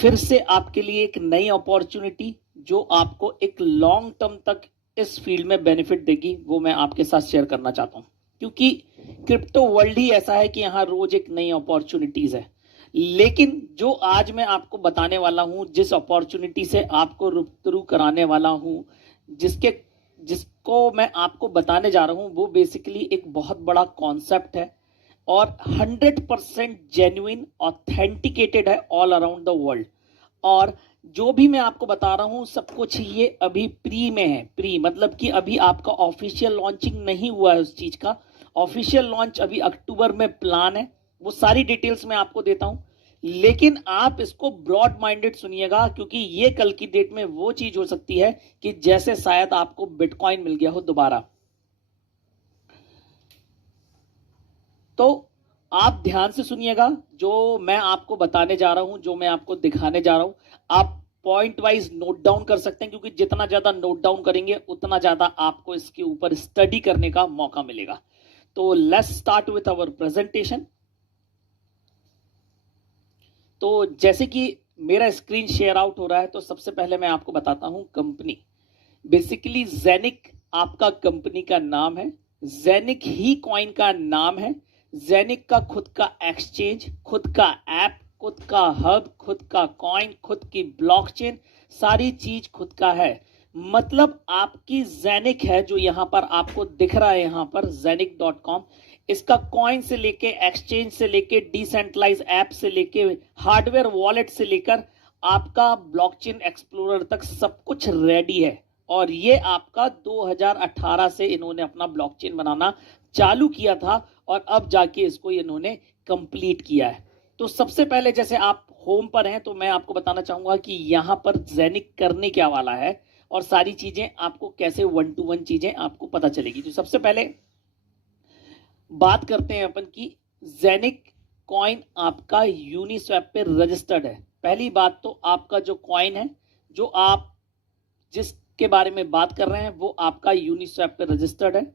फिर से आपके लिए एक नई अपॉर्चुनिटी जो आपको एक लॉन्ग टर्म तक इस फील्ड में बेनिफिट देगी, वो मैं आपके साथ शेयर करना चाहता हूं। क्योंकि क्रिप्टो वर्ल्ड ही ऐसा है कि यहां रोज एक नई अपॉर्चुनिटीज है। लेकिन जो आज मैं आपको बताने वाला हूं, जिस अपॉर्चुनिटी से आपको रूबरू कराने वाला हूं, जिसको मैं आपको बताने जा रहा हूं, वो बेसिकली एक बहुत बड़ा कॉन्सेप्ट है और 100% जेन्युइन ऑथेंटिकेटेड है ऑल अराउंड द वर्ल्ड। और जो भी मैं आपको बता रहा हूं सब कुछ ये अभी प्री में है। प्री मतलब कि अभी आपका ऑफिशियल लॉन्चिंग नहीं हुआ है। उस चीज का ऑफिशियल लॉन्च अभी अक्टूबर में प्लान है। वो सारी डिटेल्स मैं आपको देता हूं, लेकिन आप इसको ब्रॉड माइंडेड सुनिएगा, क्योंकि ये कल की डेट में वो चीज हो सकती है कि जैसे शायद आपको बिटकॉइन मिल गया हो दोबारा। तो आप ध्यान से सुनिएगा, जो मैं आपको बताने जा रहा हूं, जो मैं आपको दिखाने जा रहा हूं, आप पॉइंट वाइज नोट डाउन कर सकते हैं, क्योंकि जितना ज्यादा नोट डाउन करेंगे उतना ज्यादा आपको इसके ऊपर स्टडी करने का मौका मिलेगा। तो let's start with our presentation. तो जैसे कि मेरा स्क्रीन शेयर आउट हो रहा है, तो सबसे पहले मैं आपको बताता हूं कंपनी। बेसिकली जेनिक आपका कंपनी का नाम है, जेनिक ही कॉइन का नाम है। जेनिक का खुद का एक्सचेंज, खुद का ऐप, खुद का हब, खुद का कॉइन, खुद की ब्लॉकचेन, सारी चीज खुद का है। मतलब आपकी जेनिक है जो यहां पर आपको दिख रहा है, यहां पर जेनिक.com। इसका कॉइन से लेके, एक्सचेंज से लेके, डिसेंट्रलाइज ऐप से लेके, हार्डवेयर वॉलेट से लेकर आपका ब्लॉकचेन एक्सप्लोरर तक सब कुछ रेडी है। और ये आपका 2018 से इन्होंने अपना ब्लॉकचेन बनाना चालू किया था और अब जाके इसको इन्होंने कंप्लीट किया है। तो सबसे पहले जैसे आप होम पर हैं, तो मैं आपको बताना चाहूंगा कि यहां पर जेनिक करने क्या वाला है और सारी चीजें आपको कैसे 1 to 1 चीजें आपको पता चलेगी। तो सबसे पहले बात करते हैं अपन की जेनिक कॉइन आपका यूनिस्वैप पे रजिस्टर्ड है। पहली बात तो आपका जो कॉइन है, जो आप जिसके बारे में बात कर रहे हैं, वो आपका यूनिस्वैप पे रजिस्टर्ड है।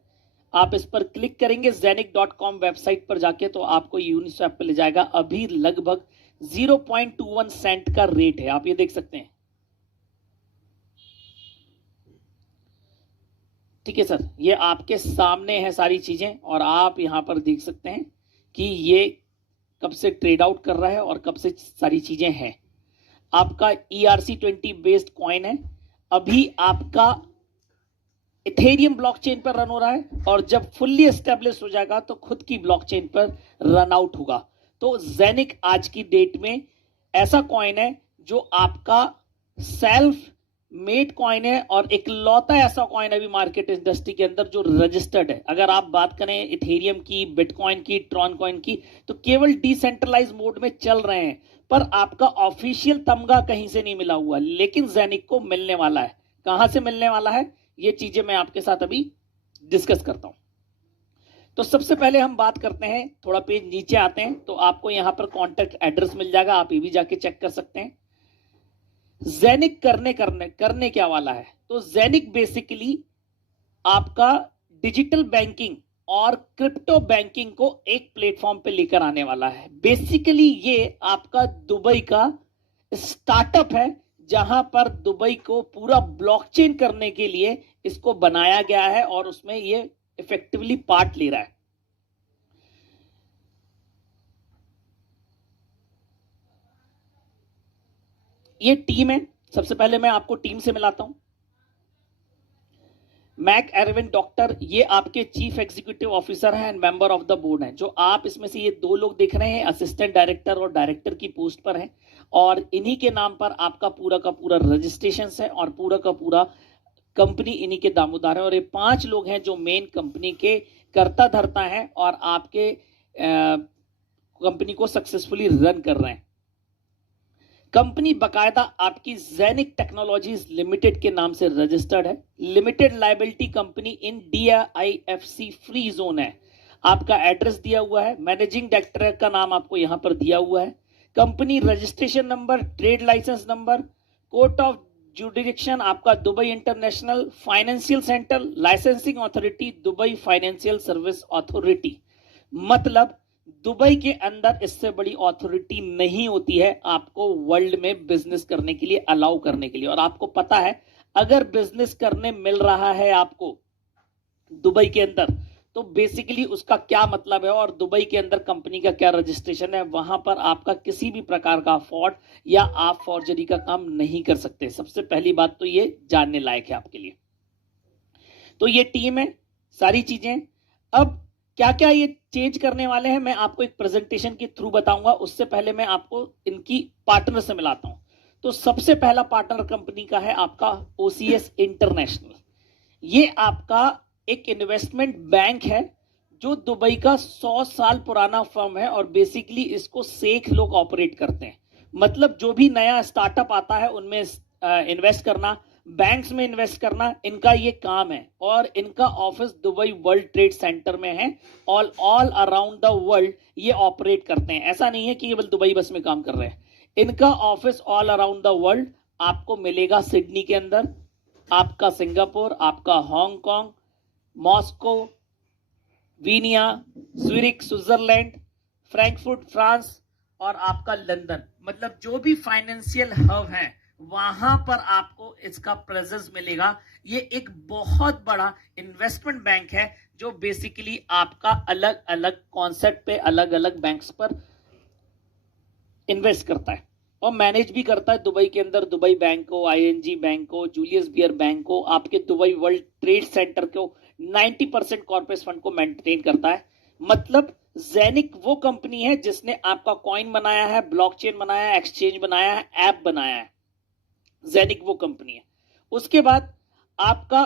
आप इस पर क्लिक करेंगे जेनिक.com वेबसाइट पर जाके, तो आपको यूनिस्वैप पे ले जाएगा। अभी लगभग 0.21 सेंट का रेट है, आप ये देख सकते हैं। ठीक है सर, ये आपके सामने है सारी चीजें, और आप यहां पर देख सकते हैं कि ये कब से ट्रेड आउट कर रहा है और कब से सारी चीजें हैं। आपका ERC20 बेस्ड कॉइन है। अभी आपका इथेरियम ब्लॉकचेन पर रन हो रहा है, और जब फुल्ली एस्टेब्लिश हो जाएगा तो खुद की ब्लॉकचेन पर रन आउट होगा। तो जेनिक आज की डेट में ऐसा कॉइन है जो आपका सेल्फ मेड कॉइन है और इकलौता ऐसा कॉइन है अभी मार्केट इंडस्ट्री के अंदर जो रजिस्टर्ड है। अगर आप बात करें इथेरियम की, बिटकॉइन की, ट्रॉन कॉइन की, तो केवल डिसेंट्रलाइज मोड में चल रहे हैं, पर आपका ऑफिशियल तमगा कहीं से नहीं मिला हुआ। लेकिन जेनिक को मिलने वाला है। कहां से मिलने वाला है, ये चीजें मैं आपके साथ अभी डिस्कस करता हूं। तो सबसे पहले हम बात करते हैं, थोड़ा पेज नीचे आते हैं, तो आपको यहां पर कॉन्टैक्ट एड्रेस मिल जाएगा, आप ये भी जाके चेक कर सकते हैं। जेनिक करने क्या वाला है, तो जेनिक बेसिकली आपका डिजिटल बैंकिंग और क्रिप्टो बैंकिंग को एक प्लेटफॉर्म पे लेकर आने वाला है। बेसिकली ये आपका दुबई का स्टार्टअप है, जहां पर दुबई को पूरा ब्लॉकचेन करने के लिए इसको बनाया गया है और उसमें ये इफेक्टिवली पार्ट ले रहा है। ये टीम है। सबसे पहले मैं आपको टीम से मिलाता हूं। मैक एरविन डॉक्टर, ये आपके चीफ एग्जीक्यूटिव ऑफिसर हैं and member of the board हैं। जो आप इसमें से ये 2 लोग देख रहे हैं, असिस्टेंट डायरेक्टर और डायरेक्टर की पोस्ट पर हैं, और इन्हीं के नाम पर आपका पूरा का पूरा रजिस्ट्रेशन है और पूरा का पूरा कंपनी इन्हीं के दामोदार है। और ये 5 लोग हैं जो मेन कंपनी के कर्ता धर्ता हैं और आपके कंपनी को सक्सेसफुली रन कर रहे हैं। कंपनी बकायदा आपकी जेनिक टेक्नोलॉजीज लिमिटेड के नाम से रजिस्टर्ड है। लिमिटेड लायबिलिटी कंपनी इन DIFC फ्री जोन है। आपका एड्रेस दिया हुआ है, मैनेजिंग डायरेक्टर का नाम आपको यहां पर दिया हुआ है, company registration number, trade license number, court of jurisdiction आपका Dubai international, financial centre, licensing authority Dubai financial service authority. मतलब दुबई के अंदर इससे बड़ी अथॉरिटी नहीं होती है आपको वर्ल्ड में बिजनेस करने के लिए, अलाउ करने के लिए। और आपको पता है अगर बिजनेस करने मिल रहा है आपको दुबई के अंदर तो बेसिकली उसका क्या मतलब है और दुबई के अंदर कंपनी का क्या रजिस्ट्रेशन है, वहां पर आपका किसी भी प्रकार का फ्रॉड या आप फॉर्जरी का काम नहीं कर सकते। सबसे पहली बात तो ये जानने लायक है आपके लिए। तो ये टीम है, सारी चीजें। अब क्या क्या ये चेंज करने वाले हैं मैं आपको एक प्रेजेंटेशन के थ्रू बताऊंगा, उससे पहले मैं आपको इनकी पार्टनर से मिलाता हूं। तो सबसे पहला पार्टनर कंपनी का है आपका ओसीएस इंटरनेशनल। ये आपका एक इन्वेस्टमेंट बैंक है जो दुबई का 100 साल पुराना फर्म है और बेसिकली इसको शेख लोग ऑपरेट करते हैं। मतलब जो भी नया स्टार्टअप आता है उनमें इन्वेस्ट करना, बैंक्स में इन्वेस्ट करना, इनका ये काम है। और इनका office Dubai world trade centre में है। ऑल अराउंड द वर्ल्ड ये ऑपरेट करते हैं, ऐसा नहीं है कि केवल दुबई बस में काम कर रहे हैं। इनका office all around the world आपको मिलेगा, सिडनी के अंदर, आपका सिंगापुर, आपका Hong Kong, Moscow, Vienna, Zurich Switzerland, Frankfurt France और आपका लंदन। मतलब जो भी फाइनेंशियल हब है वहां पर आपको इसका प्रेजेंस मिलेगा। ये एक बहुत बड़ा इन्वेस्टमेंट बैंक है जो बेसिकली आपका अलग अलग कॉन्सेप्ट पे अलग अलग बैंक्स पर इन्वेस्ट करता है और मैनेज भी करता है। दुबई के अंदर दुबई बैंक को, आईएनजी बैंक को, जूलियस बियर बैंक को, आपके दुबई वर्ल्ड ट्रेड सेंटर को, 90% कॉर्पोरेट फंड को मेंटेन करता है। मतलब जेनिक वो कंपनी है जिसने आपका कॉइन बनाया है, ब्लॉकचेन बनाया है, एक्सचेंज बनाया है, ऐप बनाया है। जेनिक वो कंपनी है। उसके बाद आपका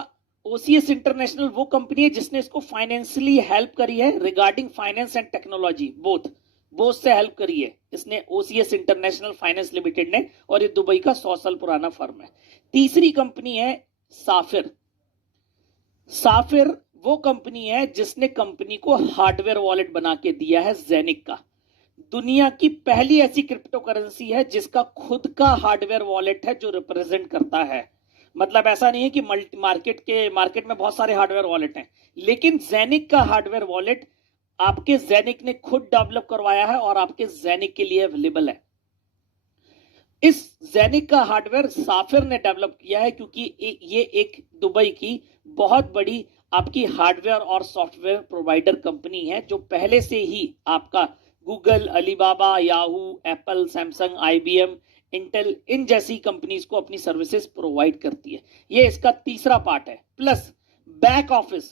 ओसीएस इंटरनेशनल वो कंपनी है जिसने इसको फाइनेंशियली हेल्प करी है regarding finance and technology, both से हेल्प करी है इसने, ओसीएस इंटरनेशनल फाइनेंस लिमिटेड ने। और ये दुबई का 100 साल पुराना फर्म है। तीसरी कंपनी है साफिर। साफिर वो कंपनी है जिसने कंपनी को हार्डवेयर वॉलेट बना के दिया है जेनिक का। दुनिया की पहली ऐसी क्रिप्टो करेंसी है जिसका खुद का हार्डवेयर वॉलेट है जो रिप्रेजेंट करता है। मतलब ऐसा नहीं है कि मार्केट में बहुत सारे हार्डवेयर वॉलेट हैं, लेकिन जेनिक का हार्डवेयर वॉलेट आपके जेनिक ने खुद डेवलप करवाया है और आपके जेनिक के लिए अवेलेबल है। इस जेनिक का हार्डवेयर साफिर ने डेवलप किया है क्योंकि ये एक दुबई की बहुत बड़ी आपकी हार्डवेयर और सॉफ्टवेयर प्रोवाइडर कंपनी है जो पहले से ही आपका Google, Alibaba, Yahoo, Apple, Samsung, IBM, Intel, इन जैसी कंपनीज को अपनी सर्विसेज प्रोवाइड करती है। ये इसका तीसरा पार्ट है। प्लस बैक ऑफिस,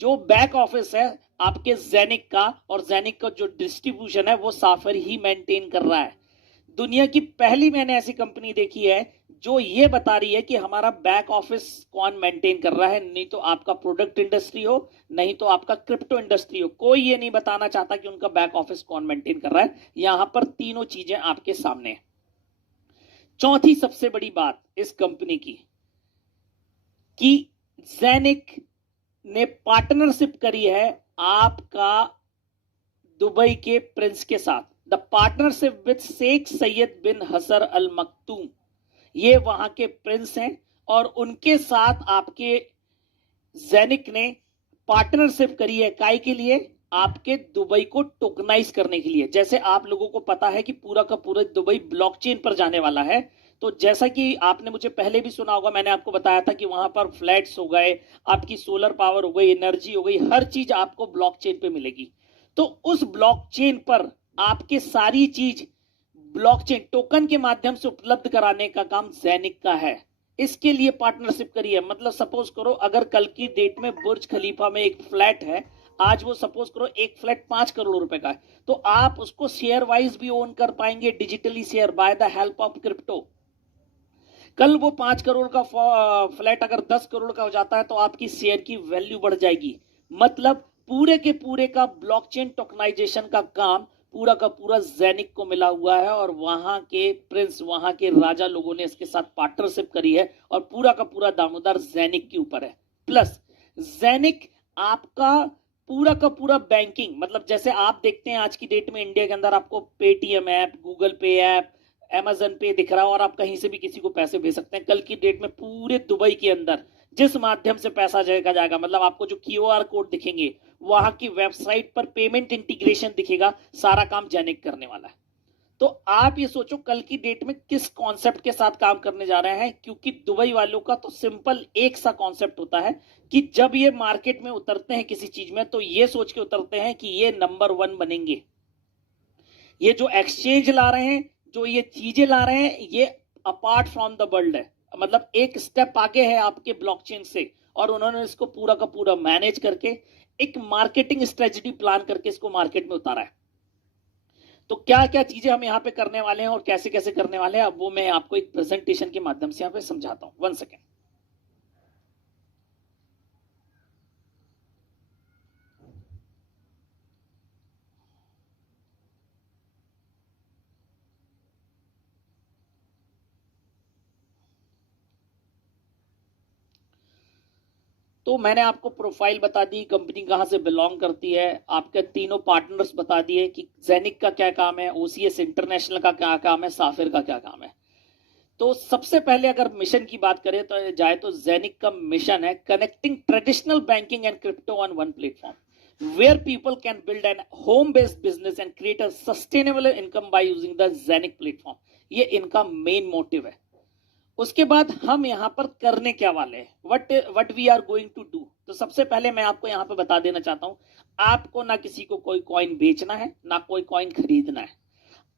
जो बैक ऑफिस है आपके जेनिक का, और जेनिक का जो डिस्ट्रीब्यूशन है वो साफिर ही मेंटेन कर रहा है। दुनिया की पहली मैंने ऐसी कंपनी देखी है जो ये बता रही है कि हमारा बैक ऑफिस कौन मेंटेन कर रहा है। नहीं तो आपका प्रोडक्ट इंडस्ट्री हो, नहीं तो आपका क्रिप्टो इंडस्ट्री हो, कोई ये नहीं बताना चाहता कि उनका बैक ऑफिस कौन मेंटेन कर रहा है। यहां पर तीनों चीजें आपके सामने है। चौथी सबसे बड़ी बात इस कंपनी की कि जेनिक ने पार्टनरशिप करी है आपका दुबई के प्रिंस के साथ। The partnership with Sheikh Sayed bin Hasan Al Makhdoom, ये वहां के प्रिंस हैं और उनके साथ आपके जेनिक ने पार्टनरशिप करी है। काय के लिए? आपके दुबई को टोकनाइज करने के लिए। जैसे आप लोगों को पता है कि पूरा का पूरा दुबई ब्लॉकचेन पर जाने वाला है, तो जैसा कि आपने मुझे पहले भी सुना होगा, मैंने आपको बताया था कि वहां पर फ्लैट्स हो गए, आपकी सोलर पावर हो गई, एनर्जी हो गई, हर चीज आपको ब्लॉकचेन पे मिलेगी। तो उस ब्लॉकचेन पर आपके सारी चीज ब्लॉकचेन टोकन के माध्यम से उपलब्ध कराने का काम जेनिक का है। इसके लिए पार्टनरशिप करी है। मतलब सपोज करो अगर कल की डेट में बुर्ज खलीफा में एक फ्लैट है, आज वो सपोज करो एक फ्लैट 5 करोड़ रुपए का है, तो आप उसको शेयर वाइज भी ओन कर पाएंगे, digitally share, by the help of crypto. कल वो 5 करोड़ का फ्लैट अगर 10 करोड़ का हो जाता है तो आपकी शेयर की वैल्यू बढ़ जाएगी। मतलब पूरे के पूरे का ब्लॉकचेन टोकनाइजेशन का काम पूरा का पूरा जेनिक को मिला हुआ है और वहां के प्रिंस, वहां के राजा लोगों ने इसके साथ पार्टनरशिप करी है और पूरा का पूरा दामोदर जेनिक के ऊपर है। प्लस जेनिक आपका पूरा का पूरा बैंकिंग, मतलब जैसे आप देखते हैं आज की डेट में इंडिया के अंदर आपको पेटीएम ऐप, गूगल पे ऐप, अमेजन पे दिख रहा है और आप कहीं से भी किसी को पैसे भेज सकते हैं। कल की डेट में पूरे दुबई के अंदर जिस माध्यम से पैसा जाएगा जाएगा, मतलब आपको जो क्यूआर कोड दिखेंगे, वहां की वेबसाइट पर पेमेंट इंटीग्रेशन दिखेगा, सारा काम जेनिक करने वाला है। तो आप ये सोचो कल की डेट में किस कॉन्सेप्ट के साथ काम करने जा रहे हैं, क्योंकि दुबई वालों का तो सिंपल एक सा कॉन्सेप्ट होता है कि जब ये मार्केट में उतरते हैं किसी चीज में, तो ये सोच के उतरते हैं कि ये नंबर 1 बनेंगे। ये जो एक्सचेंज ला रहे हैं, जो ये चीजें ला रहे हैं, ये अपार्ट फ्रॉम द वर्ल्ड है, मतलब एक स्टेप आगे है आपके ब्लॉकचेन से, और उन्होंने इसको पूरा का पूरा मैनेज करके एक मार्केटिंग स्ट्रेटजी प्लान करके इसको मार्केट में उतारा है। तो क्या क्या चीजें हम यहाँ पे करने वाले हैं और कैसे कैसे करने वाले हैं, अब वो मैं आपको एक प्रेजेंटेशन के माध्यम से यहाँ पे समझाता हूँ। 1 सेकेंड। तो मैंने आपको प्रोफाइल बता दी, कंपनी कहां से बिलोंग करती है, आपके तीनों पार्टनर्स बता दिए कि जेनिक का क्या काम है, ओसीएस इंटरनेशनल का क्या काम है, साफिर का क्या काम है। तो सबसे पहले अगर मिशन की बात करें तो जाए तो जेनिक का मिशन है connecting traditional banking and crypto on one platform where people can build an home based business and create a sustainable income by using the Genic platform. ये इनका मेन मोटिव है। उसके बाद हम यहाँ पर करने क्या वाले हैं, what we are going to do. तो सबसे पहले मैं आपको यहाँ पे बता देना चाहता हूं, आपको ना किसी को कोई कॉइन बेचना है, ना कोई कॉइन खरीदना है।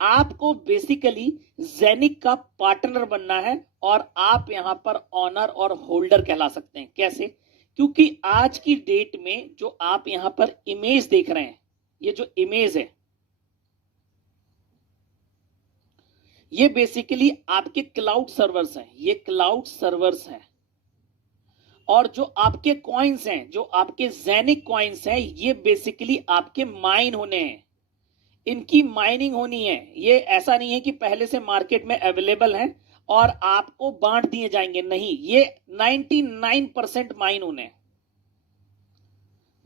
आपको बेसिकली जेनिक का पार्टनर बनना है और आप यहां पर ऑनर और होल्डर कहला सकते हैं। कैसे? क्योंकि आज की डेट में जो आप यहां पर इमेज देख रहे हैं, ये जो इमेज है, ये बेसिकली आपके क्लाउड सर्वर्स हैं, ये क्लाउड सर्वर्स हैं। और जो आपके कॉइन्स हैं, जो आपके जेनिक कॉइन्स हैं, ये बेसिकली आपके माइन होने हैं, इनकी माइनिंग होनी है। ये ऐसा नहीं है कि पहले से मार्केट में अवेलेबल है और आपको बांट दिए जाएंगे, नहीं, ये 99% माइन होने हैं।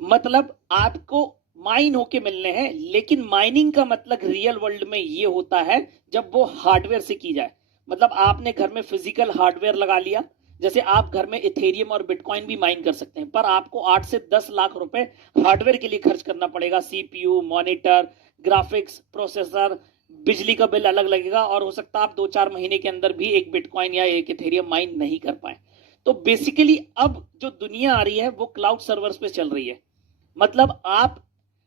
मतलब आपको माइन होके मिलने हैं, लेकिन माइनिंग का मतलब रियल वर्ल्ड में ये होता है जब वो हार्डवेयर से की जाए। मतलब आपने घर में फिजिकल हार्डवेयर लगा लिया, जैसे आप घर में इथेरियम और बिटकॉइन भी माइन कर सकते हैं, पर आपको 8 से 10 लाख रुपए हार्डवेयर के लिए खर्च करना पड़ेगा। सीपीयू, मॉनिटर, ग्राफिक्स, प्रोसेसर, बिजली का बिल अलग लगेगा, और हो सकता है आप 2-4 महीने के अंदर भी एक बिटकॉइन या एक इथेरियम माइन नहीं कर पाए। तो बेसिकली अब जो दुनिया आ रही है वो क्लाउड सर्वर्स पे चल रही है। मतलब आप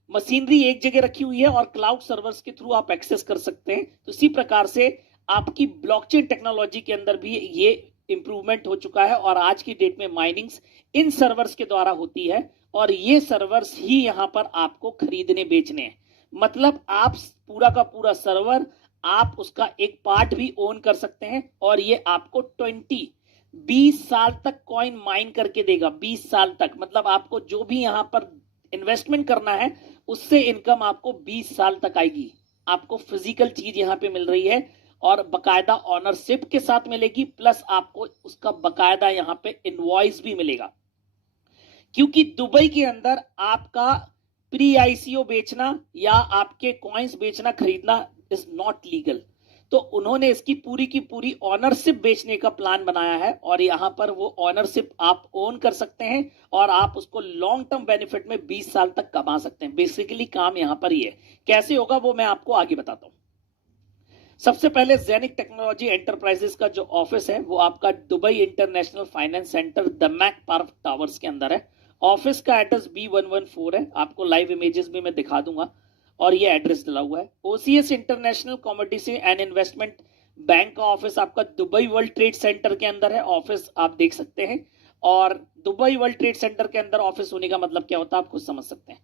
मशीनरी एक जगह रखी हुई है और क्लाउड सर्वर्स के थ्रू आप एक्सेस कर सकते हैं। तो इसी प्रकार से आपकी ब्लॉकचेन टेक्नोलॉजी के अंदर भी ये इंप्रूवमेंट हो चुका है, और आज की डेट में माइनिंग्स इन सर्वर्स के द्वारा होती है, और ये सर्वर्स ही यहां पर आपको खरीदने बेचने हैं। मतलब आप पूरा का पूरा सर्वर, आप उसका एक पार्ट भी ओन कर सकते हैं, और ये आपको 20 साल तक कॉइन माइन करके देगा। 20 साल तक, मतलब आपको जो भी यहां पर इन्वेस्टमेंट करना है उससे इनकम आपको 20 साल तक आएगी। आपको फिजिकल चीज यहां पे मिल रही है और बकायदा ऑनरशिप के साथ मिलेगी, प्लस आपको उसका बकायदा यहां पे इनवॉइस भी मिलेगा। क्योंकि दुबई के अंदर आपका प्री आईसीओ बेचना या आपके कॉइन्स बेचना खरीदना इज नॉट लीगल। तो उन्होंने इसकी पूरी की पूरी ऑनरशिप बेचने का प्लान बनाया है, और यहां पर वो ऑनरशिप आप ओन कर सकते हैं और आप उसको लॉन्ग टर्म बेनिफिट में 20 साल तक कमा सकते हैं। बेसिकली काम यहां पर ही है। कैसे होगा वो मैं आपको आगे बताता हूं। सबसे पहले जेनिक टेक्नोलॉजी एंटरप्राइजेस का जो ऑफिस है वो आपका Dubai international finance centre Damac park towers के अंदर है। ऑफिस का एड्रेस B114 है, आपको लाइव इमेजेस भी मैं दिखा दूंगा, और ये एड्रेस डला हुआ है। OCS international commodity and investment bank का ऑफिस आपका दुबई वर्ल्ड ट्रेड सेंटर के अंदर है, ऑफिस आप देख सकते हैं। और दुबई वर्ल्ड ट्रेड सेंटर के अंदर ऑफिस होने का मतलब क्या होता है आप खुद समझ सकते हैं।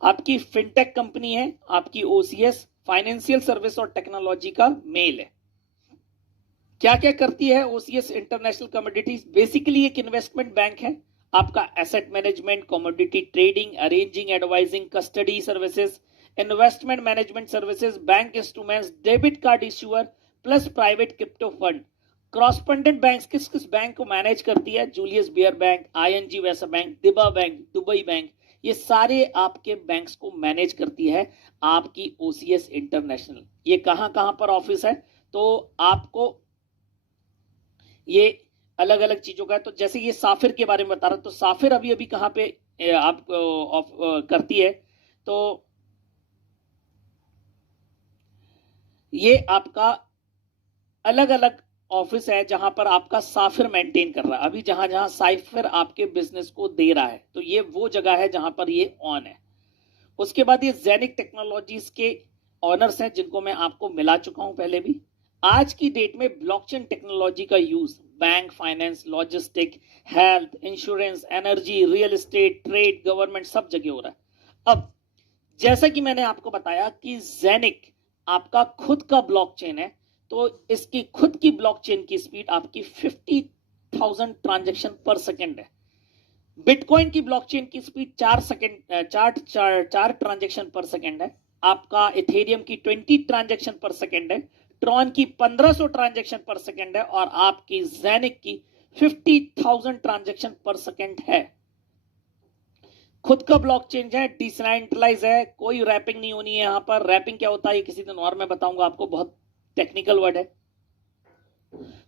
आपकी फिनटेक कंपनी है, आपकी ओसीएस फाइनेंशियल सर्विस और टेक्नोलॉजी का मेल है। क्या क्या करती है ओसीएस इंटरनेशनल कमोडिटीज? बेसिकली एक इन्वेस्टमेंट बैंक है। आपका asset management, commodity trading, arranging, advising, custody services, investment management services, bank instruments, debit card issuer, plus private crypto fund. Correspondent bank किस किस बैंक को मैनेज करती है? Julius Baer bank, ING Vysya bank, DiBa bank, Dubai bank, ये सारे आपके banks को manage करती है आपकी ओसीएस इंटरनेशनल। ये कहां कहां पर ऑफिस है? तो आपको ये अलग अलग चीजों का है। तो जैसे ये साफिर के बारे में बता रहा, तो साफिर अभी अभी कहाँ पे आप करती है, तो ये आपका अलग अलग ऑफिस है जहां पर आपका साफिर मेंटेन कर रहा है। अभी जहां जहां साइफर आपके बिजनेस को दे रहा है, तो ये वो जगह है जहां पर ये ऑन है। उसके बाद ये जेनिक टेक्नोलॉजीज के ऑनर्स हैं, जिनको मैं आपको मिला चुका हूं पहले भी। आज की डेट में ब्लॉकचेन टेक्नोलॉजी का use bank, finance, logistic, health, insurance, energy, real estate, trade, government, सब जगह हो रहा है। अब जैसा कि मैंने आपको बताया कि जेनिक आपका खुद का ब्लॉकचेन है, तो इसकी खुद की ब्लॉकचेन की स्पीड आपकी 50,000 ट्रांजैक्शन पर सेकेंड है। बिटकॉइन की ब्लॉकचेन की स्पीड 4 ट्रांजैक्शन पर सेकेंड है। आपका इथेरियम की 20 ट्रांजैक्शन पर सेकेंड है। ट्रॉन की 1500 ट्रांजैक्शन पर सेकेंड है, और आपकी जेनिक की 50,000 ट्रांजैक्शन पर सेकेंड है। खुद का ब्लॉकचेन है, डिसेंट्रलाइज है, कोई रैपिंग नहीं होनी है। यहां पर रैपिंग क्या होता है ये किसी दिन और मैं बताऊंगा आपको, बहुत टेक्निकल वर्ड है।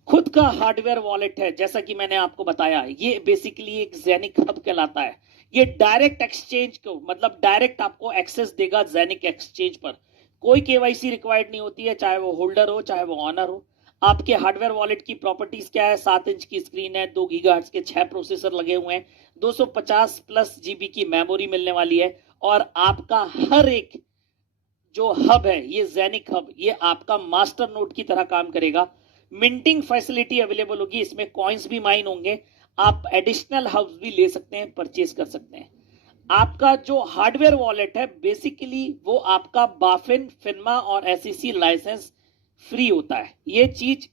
खुद का हार्डवेयर वॉलेट है, जैसा कि मैंने आपको बताया, ये बेसिकली एक जेनिक हब कहलाता है। ये डायरेक्ट एक्सचेंज को, मतलब डायरेक्ट आपको एक्सेस देगा जेनिक एक्सचेंज पर। कोई केवाईसी रिक्वायर्ड नहीं होती है, चाहे वो होल्डर हो चाहे वो ऑनर हो। आपके हार्डवेयर वॉलेट की प्रॉपर्टीज क्या है? 7 इंच की स्क्रीन है, 2 गीगाहर्ट्ज के 6 प्रोसेसर लगे हुए हैं, 250 प्लस जीबी की मेमोरी मिलने वाली है, और आपका हर एक जो हब है, ये जेनिक हब, ये आपका मास्टर नोड की तरह काम करेगा। मिंटिंग फैसिलिटी अवेलेबल होगी, इसमें कॉइन्स भी माइन होंगे। आप एडिशनल हब्स भी ले सकते हैं, परचेज कर सकते हैं। आपका जो हार्डवेयर वॉलेट है, बेसिकली वो आपका बाफिन, फिनमा और एसईसी लाइसेंस फ्री होता है। ये चीज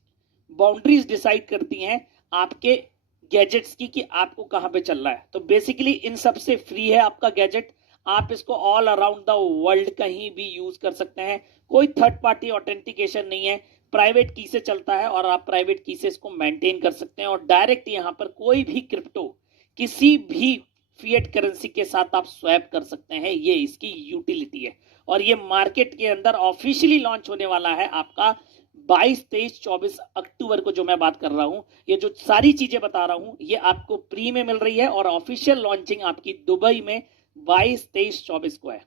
बाउंड्रीज डिसाइड करती हैं आपके गैजेट्स की कि आपको कहां पे चल रहा है। तो बेसिकली इन सब से फ्री है आपका गैजेट। आप इसको ऑल अराउंड द वर्ल्ड कहीं भी यूज कर सकते हैं। कोई थर्ड पार्टी ऑथेंटिकेशन नहीं है, प्राइवेट की से चलता है, और आप प्राइवेट की से इसको मेंटेन कर सकते हैं। और डायरेक्ट यहां पर कोई भी क्रिप्टो किसी भी फिएट करेंसी के साथ आप स्वैप कर सकते हैं। ये इसकी यूटिलिटी है, और ये मार्केट के अंदर ऑफिशियली लॉन्च होने वाला है आपका 22, 23, 24 अक्टूबर को। जो मैं बात कर रहा हूं, ये जो सारी चीजें बता रहा हूं, ये आपको प्री में मिल रही है, और ऑफिशियल लॉन्चिंग आपकी दुबई में 22, 23, 24 को है।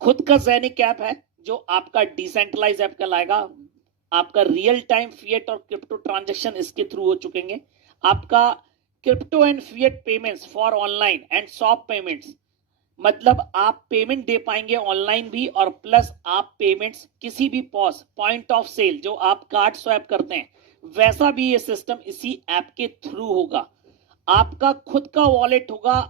खुद का जेनिक ऐप है, जो आपका डिसेंट्रलाइज ऐप कहलाएगा। आपका रियल टाइम फिएट और क्रिप्टो ट्रांजैक्शन इसके थ्रू हो चुकेंगे। आपका crypto and fiat payments for online and shop payments, मतलब आप पेमेंट दे पाएंगे ऑनलाइन भी, और प्लस आप पेमेंट्स किसी भी पॉस पॉइंट ऑफ सेल, जो आप कार्ड स्वैप करते हैं, वैसा भी ये सिस्टम इसी ऐप के थ्रू होगा। आपका खुद का वॉलेट होगा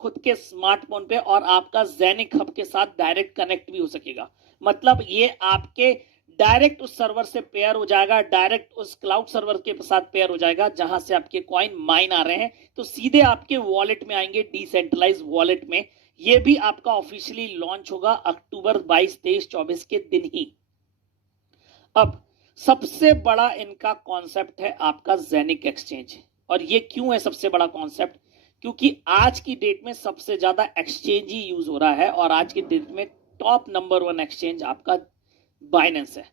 खुद के स्मार्टफोन पे, और आपका जेनिक हब के साथ डायरेक्ट कनेक्ट भी हो सकेगा। मतलब ये आपके डायरेक्ट उस सर्वर से पेयर हो जाएगा, डायरेक्ट उस क्लाउड सर्वर के साथ पेयर हो जाएगा जहां से आपके कॉइन माइन आ रहे हैं, तो सीधे आपके वॉलेट में आएंगे, डिसेंट्रलाइज वॉलेट में। ये भी आपका ऑफिशियली लॉन्च होगा अक्टूबर 22, 23, 24 के दिन ही। अब सबसे बड़ा इनका कॉन्सेप्ट है आपका जेनिक एक्सचेंज। और ये क्यों है सबसे बड़ा कॉन्सेप्ट? क्योंकि आज की डेट में सबसे ज्यादा एक्सचेंज ही यूज हो रहा है, और आज की डेट में टॉप नंबर 1 एक्सचेंज आपका बाइनेंस है।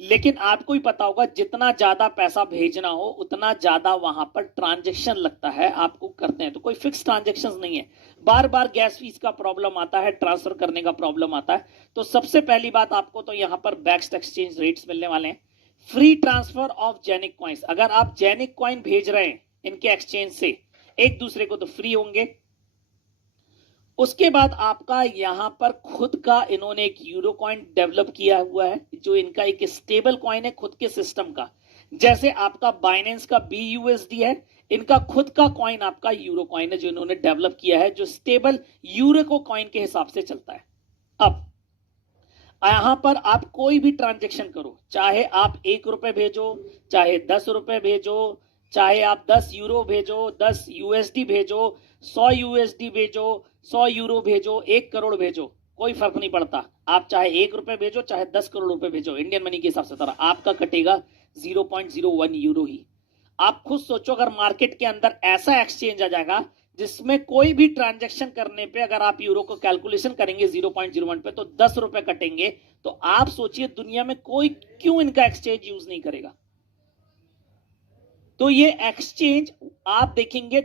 लेकिन आपको ही पता होगा, जितना ज्यादा पैसा भेजना हो उतना ज्यादा वहां पर ट्रांजैक्शन लगता है, आपको करते हैं तो कोई फिक्स ट्रांजैक्शंस नहीं है। बार बार गैस फीस का प्रॉब्लम आता है, ट्रांसफर करने का प्रॉब्लम आता है। तो सबसे पहली बात, आपको तो यहां पर बेस्ट एक्सचेंज रेट्स मिलने वाले हैं। Free transfer of Genic coins, अगर आप जेनिक कॉइन भेज रहे हैं इनके एक्सचेंज से एक दूसरे को, तो फ्री होंगे। उसके बाद आपका यहां पर खुद का इन्होंने एक यूरो कॉइन डेवलप किया हुआ है, जो इनका एक स्टेबल कॉइन है खुद के सिस्टम का। जैसे आपका बाइनेंस का BUSD है, इनका खुद का कॉइन आपका यूरो कॉइन है, जो इन्होंने डेवलप किया है, जो स्टेबल यूरो को कॉइन के हिसाब से चलता है। अब यहां पर आप कोई भी ट्रांजेक्शन करो, चाहे आप 1 रुपए भेजो, चाहे 10 रुपए भेजो, चाहे आप 10 यूरो भेजो, 10 USD भेजो, 100 USD भेजो, 100 यूरो भेजो, 1 करोड़ भेजो, कोई फर्क नहीं पड़ता। आप चाहे 1 रुपए भेजो, चाहे 10 करोड़ रुपए भेजो, इंडियन मनी के हिसाब से तरह आपका कटेगा 0.01 यूरो ही। आप खुद सोचो, अगर मार्केट के अंदर ऐसा एक्सचेंज आ जाएगा जिसमें कोई भी ट्रांजैक्शन करने पे अगर आप यूरो को कैलकुलेशन करेंगे 0.01 पे, तो 10 रुपए कटेंगे। तो आप सोचिए दुनिया में कोई क्यों इनका एक्सचेंज यूज नहीं करेगा। तो ये एक्सचेंज आप देखेंगे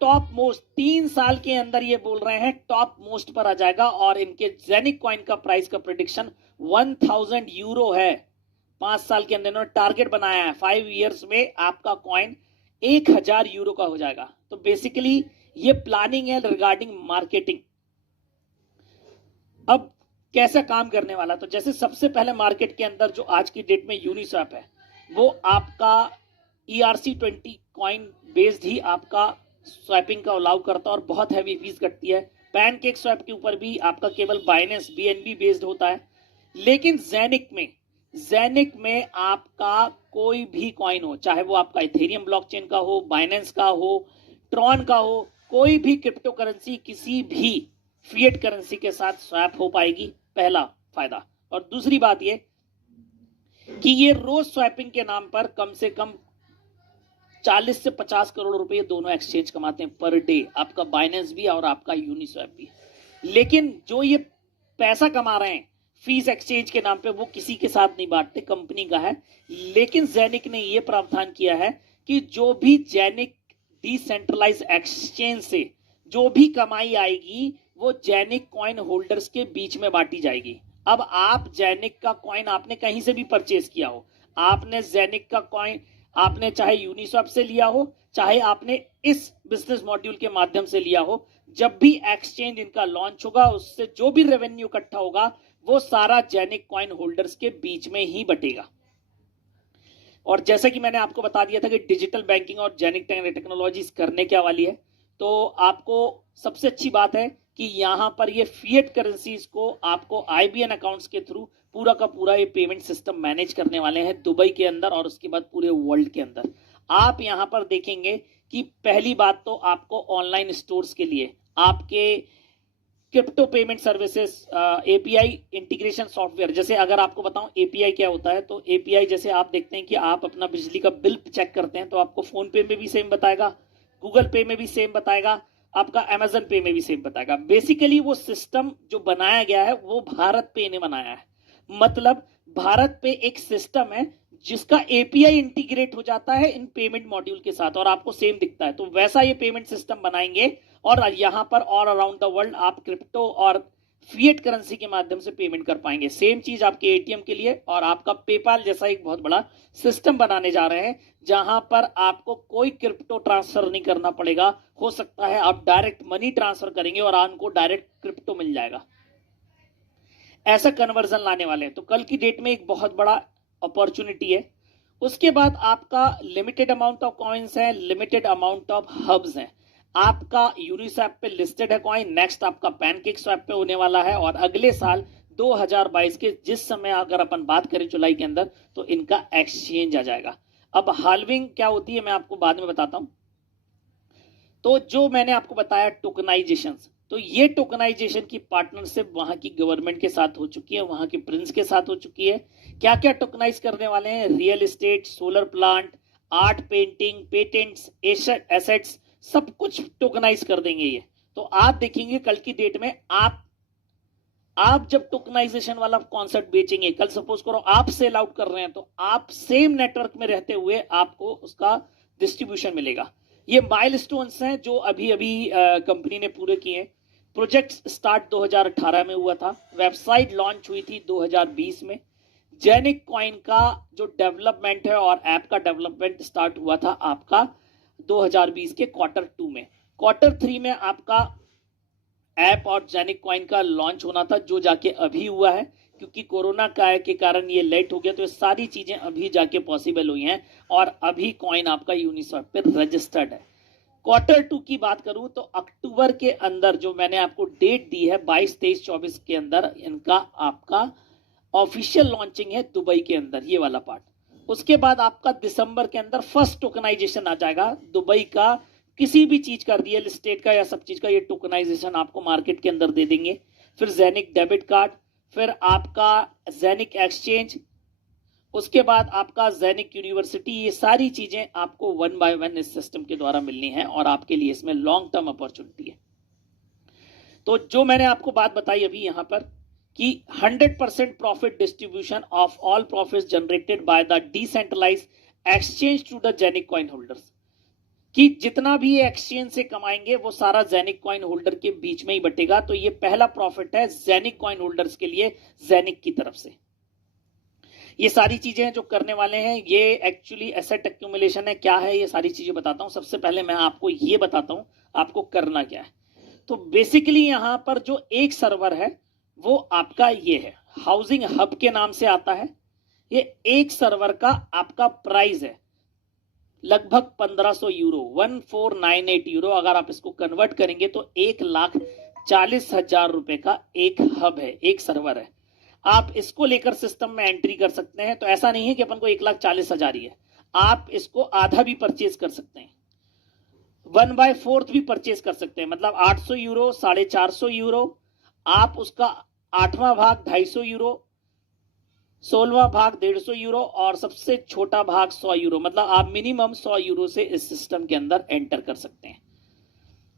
टॉप मोस्ट 3 साल के अंदर ये बोल रहे हैं टॉप मोस्ट पर आ जाएगा और इनके जेनिक कॉइन का प्राइस का प्रेडिक्शन 1000 यूरो है। 5 साल के अंदर इन्होंने टारगेट बनाया है 5 इयर्स में आपका कॉइन 1000 यूरो का हो जाएगा। तो बेसिकली ये प्लानिंग है रिगार्डिंग मार्केटिंग। अब कैसा काम करने वाला, तो जैसे सबसे पहले मार्केट के अंदर जो आज की डेट में यूनिस्वैप है वो आपका ERC20 कॉइन बेस्ड ही आपका स्वैपिंग का अलाउ करता है और बहुत हैवी फीस कटती है। पैनकेक स्वैप के ऊपर भी आपका केवल बाइनेंस BNB बेस्ड होता है। लेकिन जेनिक में आपका कोई भी कॉइन हो, चाहे वो आपका इथेरियम ब्लॉकचेन का हो, बाइनेंस का हो, ट्रॉन का हो, कोई भी क्रिप्टो करेंसी किसी भी फिएट करेंसी के साथ स्वैप हो पाएगी, पहला फायदा। और दूसरी बात ये कि ये रोज स्वैपिंग के नाम पर कम से कम 40 से 50 करोड़ रुपए दोनों एक्सचेंज कमाते हैं पर डे, आपका बाइनेंस भी और आपका यूनिस्वैप भी। लेकिन जो ये पैसा कमा रहे हैं फीस एक्सचेंज के नाम पे वो किसी के साथ नहीं बांटते, कंपनी का है। लेकिन जेनिक ने ये प्रावधान किया है कि जो भी जेनिक डिसेंट्रलाइज एक्सचेंज से जो भी कमाई आएगी वो जेनिक कॉइन होल्डर्स के बीच में बांटी जाएगी। अब आप जेनिक का कॉइन आपने कहीं से भी परचेज किया हो, आपने जेनिक का कॉइन आपने चाहे यूनिस्वैप से लिया हो, चाहे आपने इस बिजनेस मॉड्यूल के माध्यम से लिया हो, जब भी एक्सचेंज इनका लॉन्च होगा उससे जो भी रेवेन्यू इकट्ठा होगा वो सारा जेनिक कॉइन होल्डर्स के बीच में ही बटेगा। और जैसा कि मैंने आपको बता दिया था कि डिजिटल बैंकिंग और जेनिक टेक्नोलॉजीज करने क्या वाली है, तो आपको सबसे अच्छी बात है कि यहां पर ये फिएट करेंसीज को आपको IBN अकाउंट्स के थ्रू पूरा का पूरा ये पेमेंट सिस्टम मैनेज करने वाले हैं दुबई के अंदर और उसके बाद पूरे वर्ल्ड के अंदर। आप यहां पर देखेंगे कि पहली बात तो आपको ऑनलाइन स्टोर्स के लिए आपके crypto payment services API integration software, जैसे अगर आपको बताऊं API क्या होता है, तो API जैसे आप देखते हैं कि आप अपना बिजली का बिल चेक करते हैं तो आपको फोन पे में भी सेम बताएगा, गूगल पे में भी सेम बताएगा, आपका अमेजन पे में भी सेम बताएगा। बेसिकली वो सिस्टम जो बनाया गया है वो भारत पे ने बनाया है। मतलब भारत पे एक सिस्टम है जिसका API इंटीग्रेट हो जाता है इन पेमेंट मॉड्यूल के साथ और आपको सेम दिखता है। तो वैसा ये पेमेंट सिस्टम बनाएंगे और यहां पर ऑल अराउंड द वर्ल्ड आप क्रिप्टो और फिएट करेंसी के माध्यम से पेमेंट कर पाएंगे। सेम चीज आपके ATM के लिए और आपका पेपाल जैसा एक बहुत बड़ा सिस्टम बनाने जा रहे हैं जहां पर आपको कोई क्रिप्टो ट्रांसफर नहीं करना पड़ेगा। हो सकता है आप डायरेक्ट मनी ट्रांसफर करेंगे और आपको डायरेक्ट क्रिप्टो मिल जाएगा। ऐसा कन्वर्जन लाने वाले हैं, तो कल की डेट में एक बहुत बड़ा अपॉर्चुनिटी है। उसके बाद आपका लिमिटेड अमाउंट ऑफ कॉइन्स है, लिमिटेड अमाउंट ऑफ हब्स हैं। आपका यूनिस्वैप पे लिस्टेड है कॉइन, नेक्स्ट आपका पैनकेक स्वैप पे होने वाला है और अगले साल 2022 के जिस समय अगर अपन बात करें जुलाई के अंदर तो इनका एक्सचेंज आ जाएगा। अब हाल्विंग क्या होती है मैं आपको बाद में बताता हूं। तो जो मैंने आपको बताया टोकनाइजेशन, तो ये टोकनाइजेशन की पार्टनरशिप वहां की गवर्नमेंट के साथ हो चुकी है, वहां के प्रिंस के साथ हो चुकी है। क्या क्या टोकनाइज करने वाले हैं? Real estate, solar plant, art, painting, patents, assets, सब कुछ टोकनाइज कर देंगे ये। तो आप देखेंगे कल की डेट में आप जब टोकनाइजेशन वाला कॉन्सेप्ट बेचेंगे, कल सपोज करो आप सेल आउट कर रहे हैं तो आप सेम नेटवर्क में रहते हुए आपको उसका डिस्ट्रीब्यूशन मिलेगा। ये माइलस्टोन्स हैं जो अभी कंपनी ने पूरे किए। प्रोजेक्ट स्टार्ट 2018 में हुआ था, वेबसाइट लॉन्च हुई थी 2020 में। जेनिक कॉइन का जो डेवलपमेंट है और ऐप का डेवलपमेंट स्टार्ट हुआ था आपका 2020 के Q2 में। Q3 में आपका ऐप और जेनिक कॉइन का लॉन्च होना था जो जाके अभी हुआ है, क्योंकि कोरोना के कारण ये लेट हो गया तो ये सारी चीजें अभी जाके पॉसिबल हुई हैं और अभी कॉइन आपका यूनिस्वैप पे रजिस्टर्ड है। Q2 की बात करूं तो अक्टूबर के अंदर जो मैंने आपको डेट दी है 22, 23, 24 के अंदर इनका आपका ऑफिशियल लॉन्चिंग है दुबई के अंदर, ये वाला पार्ट। उसके बाद आपका दिसंबर के अंदर फर्स्ट टोकनाइजेशन आ जाएगा दुबई का, किसी भी चीज का, रियल एस्टेट का या सब चीज का ये टोकनाइजेशन आपको मार्केट के अंदर दे देंगे। फिर जेनिक डेबिट कार्ड, फिर आपका जेनिक एक्सचेंज, उसके बाद आपका जेनिक यूनिवर्सिटी, ये सारी चीजें आपको 1 by 1 इस सिस्टम के द्वारा मिलनी है और आपके लिए इसमें लॉन्ग टर्म अपॉर्चुनिटी है। तो जो मैंने आपको बात बताई अभी यहां पर कि 100% profit distribution of all profits generated by the decentralised exchange to the Genic coin holders, कि जितना भी ये एक्सचेंज से कमाएंगे वो सारा जेनिक कॉइन होल्डर के बीच में ही बटेगा। तो ये पहला प्रॉफिट है जेनिक कॉइन होल्डर्स के लिए जेनिक की तरफ से। ये सारी चीजें जो करने वाले हैं ये एक्चुअली एसेट एक्यूमुलेशन है। क्या है ये सारी चीजें बताता हूं। सबसे पहले मैं आपको ये बताता हूं आपको करना क्या है। तो बेसिकली यहां पर जो एक सर्वर है वो आपका ये है, हाउसिंग हब के नाम से आता है। ये एक सर्वर का आपका प्राइस है लगभग 1500 यूरो, 1498 यूरो। अगर आप इसको कन्वर्ट करेंगे तो 1,40,000 रुपए का एक हब है, एक सर्वर है। आप इसको लेकर सिस्टम में एंट्री कर सकते हैं। तो ऐसा नहीं है कि अपन को 1,40,000 ही है, आप इसको आधा भी परचेज कर सकते हैं, 1/4 भी परचेज कर सकते हैं। मतलब 800 यूरो, 450 यूरो, आप उसका 8वां भाग 250 यूरो, 16वां भाग 150 यूरो और सबसे छोटा भाग 100 यूरो। मतलब आप मिनिमम 100 यूरो से इस सिस्टम के अंदर एंटर कर सकते हैं।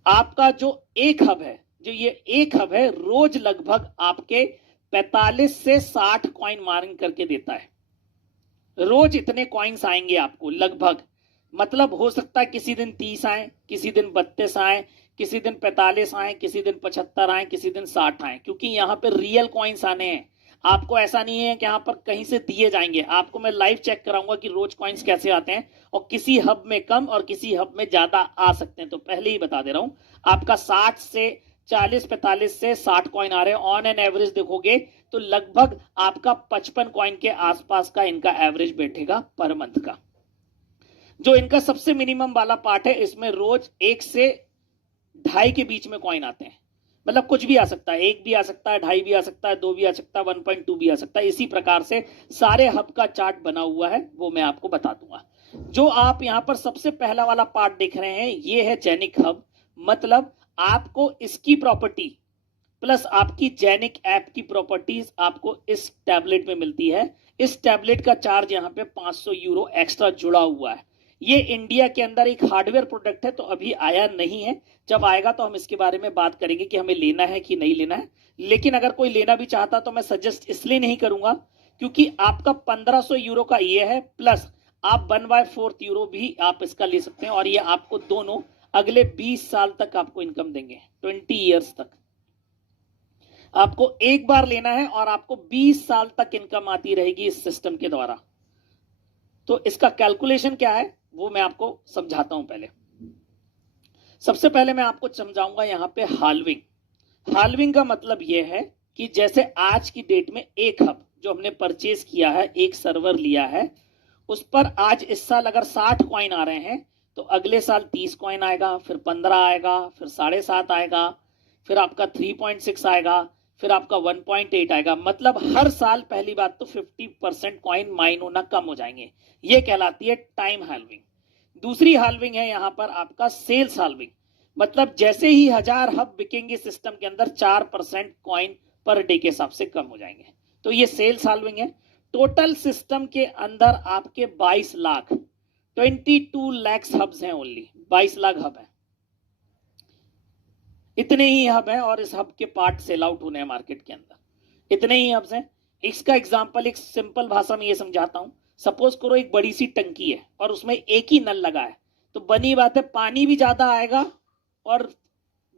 आपका जो एक हब है, जो ये एक हब है, रोज लगभग आपके 45 से 60 कॉइन माइनिंग करके देता है। रोज इतने कॉइन्स आएंगे आपको लगभग। मतलब हो सकता है किसी दिन 30 आए, किसी दिन 32 आए, किसी दिन 45 आए, किसी दिन 75 आए, किसी दिन 60 आए, क्योंकि यहां पर रियल कॉइन्स आने हैं। आपको ऐसा नहीं है कि यहां पर कहीं से दिए जाएंगे। आपको मैं लाइव चेक कराऊंगा कि रोज कॉइन्स कैसे आते हैं, और किसी हब में कम और किसी हब में ज्यादा आ सकते हैं। तो पहले ही बता दे रहा हूं, आपका 60 से 45 से 60 कॉइन आ रहे हैं। ऑन एन एवरेज देखोगे तो लगभग आपका 55 कॉइन के आसपास का इनका एवरेज बैठेगा पर मंथ का। जो इनका सबसे मिनिमम वाला पार्ट है, इसमें रोज 1 से 2.5 के बीच में कॉइन आते हैं। मतलब कुछ भी आ सकता है, 1 भी आ सकता है, 2.5 भी आ सकता है, 2 भी आ सकता है, 1.2 भी आ सकता है। इसी प्रकार से सारे हब का चार्ट बना हुआ है, वो मैं आपको बता दूंगा। जो आप यहां पर सबसे पहला वाला पार्ट देख रहे हैं ये है जेनिक हब। मतलब आपको इसकी प्रॉपर्टी प्लस आपकी जेनिक ऐप की प्रॉपर्टीज आपको इस टैबलेट में मिलती है। इस टैबलेट का चार्ज यहां पे 500 यूरो एक्स्ट्रा जुड़ा हुआ है। ये इंडिया के अंदर एक हार्डवेयर प्रोडक्ट है, तो अभी आया नहीं है। जब आएगा तो हम इसके बारे में बात करेंगे कि हमें लेना है कि नहीं लेना है। लेकिन अगर कोई लेना भी चाहता तो मैं सजेस्ट इसलिए नहीं करूंगा क्योंकि आपका 1500 यूरो का ये है, प्लस आप 1/4 यूरो भी आप इसका ले सकते हैं। और ये आपको दोनों अगले 20 साल तक आपको इनकम देंगे, 20 ईयर्स तक। आपको एक बार लेना है और आपको 20 साल तक इनकम आती रहेगी इस सिस्टम के द्वारा। तो इसका कैलकुलेशन क्या है वो मैं आपको समझाता हूं। पहले सबसे पहले मैं आपको समझाऊंगा यहां पे हाल्विंग। हाल्विंग का मतलब यह है कि जैसे आज की डेट में एक हब जो हमने परचेज किया है, एक सर्वर लिया है, उस पर आज इस साल अगर 60 कॉइन आ रहे हैं तो अगले साल 30 कॉइन आएगा, फिर 15 आएगा, फिर 7.5 आएगा, फिर आपका 3.6 आएगा, फिर आपका 1.8 आएगा। मतलब हर साल पहली बात तो 50% कॉइन माइन होना कम हो जाएंगे। ये कहलाती है टाइम हाल्विंग। दूसरी हाल्विंग है यहां पर आपका सेल्स हाल्विंग। मतलब जैसे ही 1000 हब बिकेंगे सिस्टम के अंदर 4% कॉइन पर डे के हिसाब से कम हो जाएंगे। तो ये सेल्स हाल्विंग है। टोटल सिस्टम के अंदर आपके 22 लाख 22 लैक्स हब्स हैं, ओनली 22 लाख हब है। इतने ही हब हैं और इस हब के पार्ट सेल आउट होने हैं मार्केट के अंदर। इतने ही हब्स हैं। इसका एग्जांपल एक सिंपल भाषा में ये समझाता हूं। सपोज करो एक बड़ी सी टंकी है और उसमें एक ही नल लगा है, तो बनी बात है पानी भी ज्यादा आएगा और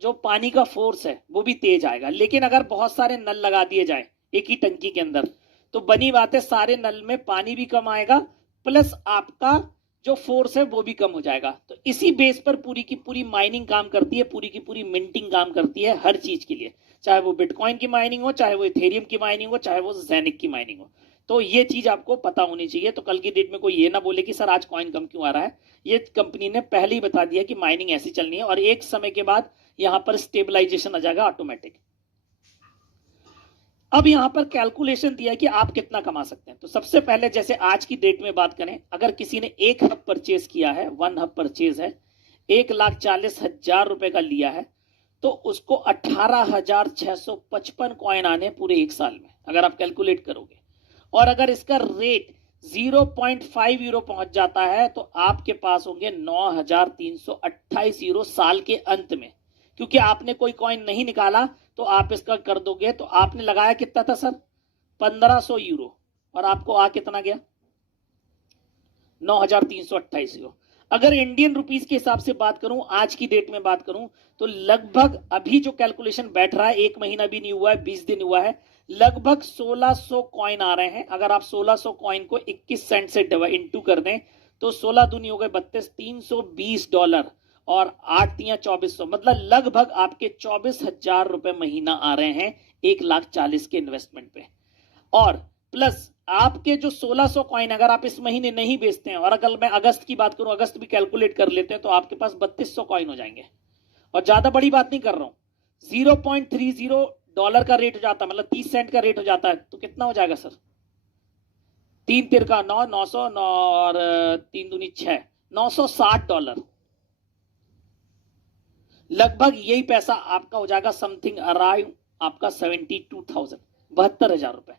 जो पानी का फोर्स है वो भी तेज आएगा। लेकिन अगर बहुत सारे नल लगा दिए जाए एक ही टंकी के अंदर, तो बनी बात है सारे नल में पानी भी कम आएगा, प्लस आपका जो फोर्स है वो भी कम हो जाएगा। तो इसी बेस पर पूरी की पूरी माइनिंग काम करती है, पूरी की पूरी मिंटिंग काम करती है हर चीज के लिए। चाहे वो बिटकॉइन की माइनिंग हो, चाहे वो इथेरियम की माइनिंग हो, चाहे वो जेनिक की माइनिंग हो। तो ये चीज आपको पता होनी चाहिए। तो कल की डेट में कोई ये ना बोले कि सर आज कॉइन कम क्यों आ रहा है। ये कंपनी ने पहले ही बता दिया कि माइनिंग ऐसी चलनी है और एक समय के बाद यहां पर स्टेबलाइजेशन आ जाएगा ऑटोमेटिक। अब यहां पर कैलकुलेशन दिया है कि आप कितना कमा सकते हैं। तो सबसे पहले जैसे आज की डेट में बात करें, अगर किसी ने एक हब परचेज किया है, 1 हब परचेज है, 1,40,000 रुपए का लिया है, तो उसको 18,655 कॉइन आने पूरे एक साल में, अगर आप कैलकुलेट करोगे। और अगर इसका रेट 0.5 यूरो पहुंच जाता है तो आपके पास होंगे 9,328 यूरो साल के अंत में। क्योंकि आपने कोई कॉइन नहीं निकाला तो आप इसका कर दोगे। तो आपने लगाया कितना था सर, 1500 यूरो, और आपको आ कितना गया 9,328 यूरो। अगर इंडियन रुपीस के हिसाब से बात करूं, आज की डेट में बात करूं, तो लगभग अभी जो कैलकुलेशन बैठ रहा है, 1 महीना भी नहीं हुआ है, 20 दिन हुआ है, लगभग 1600 कॉइन आ रहे हैं। अगर आप 1600 कॉइन को 21 सेंट से इंटू कर दें तो 16 दूनी हो गए 32, $320 और 8 तियां 2400, मतलब लगभग आपके 24,000 रुपए महीना आ रहे हैं 1,40,000 के इन्वेस्टमेंट पे। और प्लस आपके जो 1600 कॉइन अगर आप इस महीने नहीं बेचते हैं, और अगर मैं अगस्त की बात करूं, अगस्त भी कैलकुलेट कर लेते हैं, तो आपके पास 3200 कॉइन हो जाएंगे। और ज्यादा बड़ी बात नहीं कर रहा हूं, $0.30 का रेट हो जाता है, मतलब 30 सेंट का रेट हो जाता है, तो कितना हो जाएगा सर? 3 तिर का 9, 900 और 3 दूनी 6, $960। लगभग यही पैसा आपका हो जाएगा, समथिंग अराउंड आपका 72,000, 72,000 रुपए।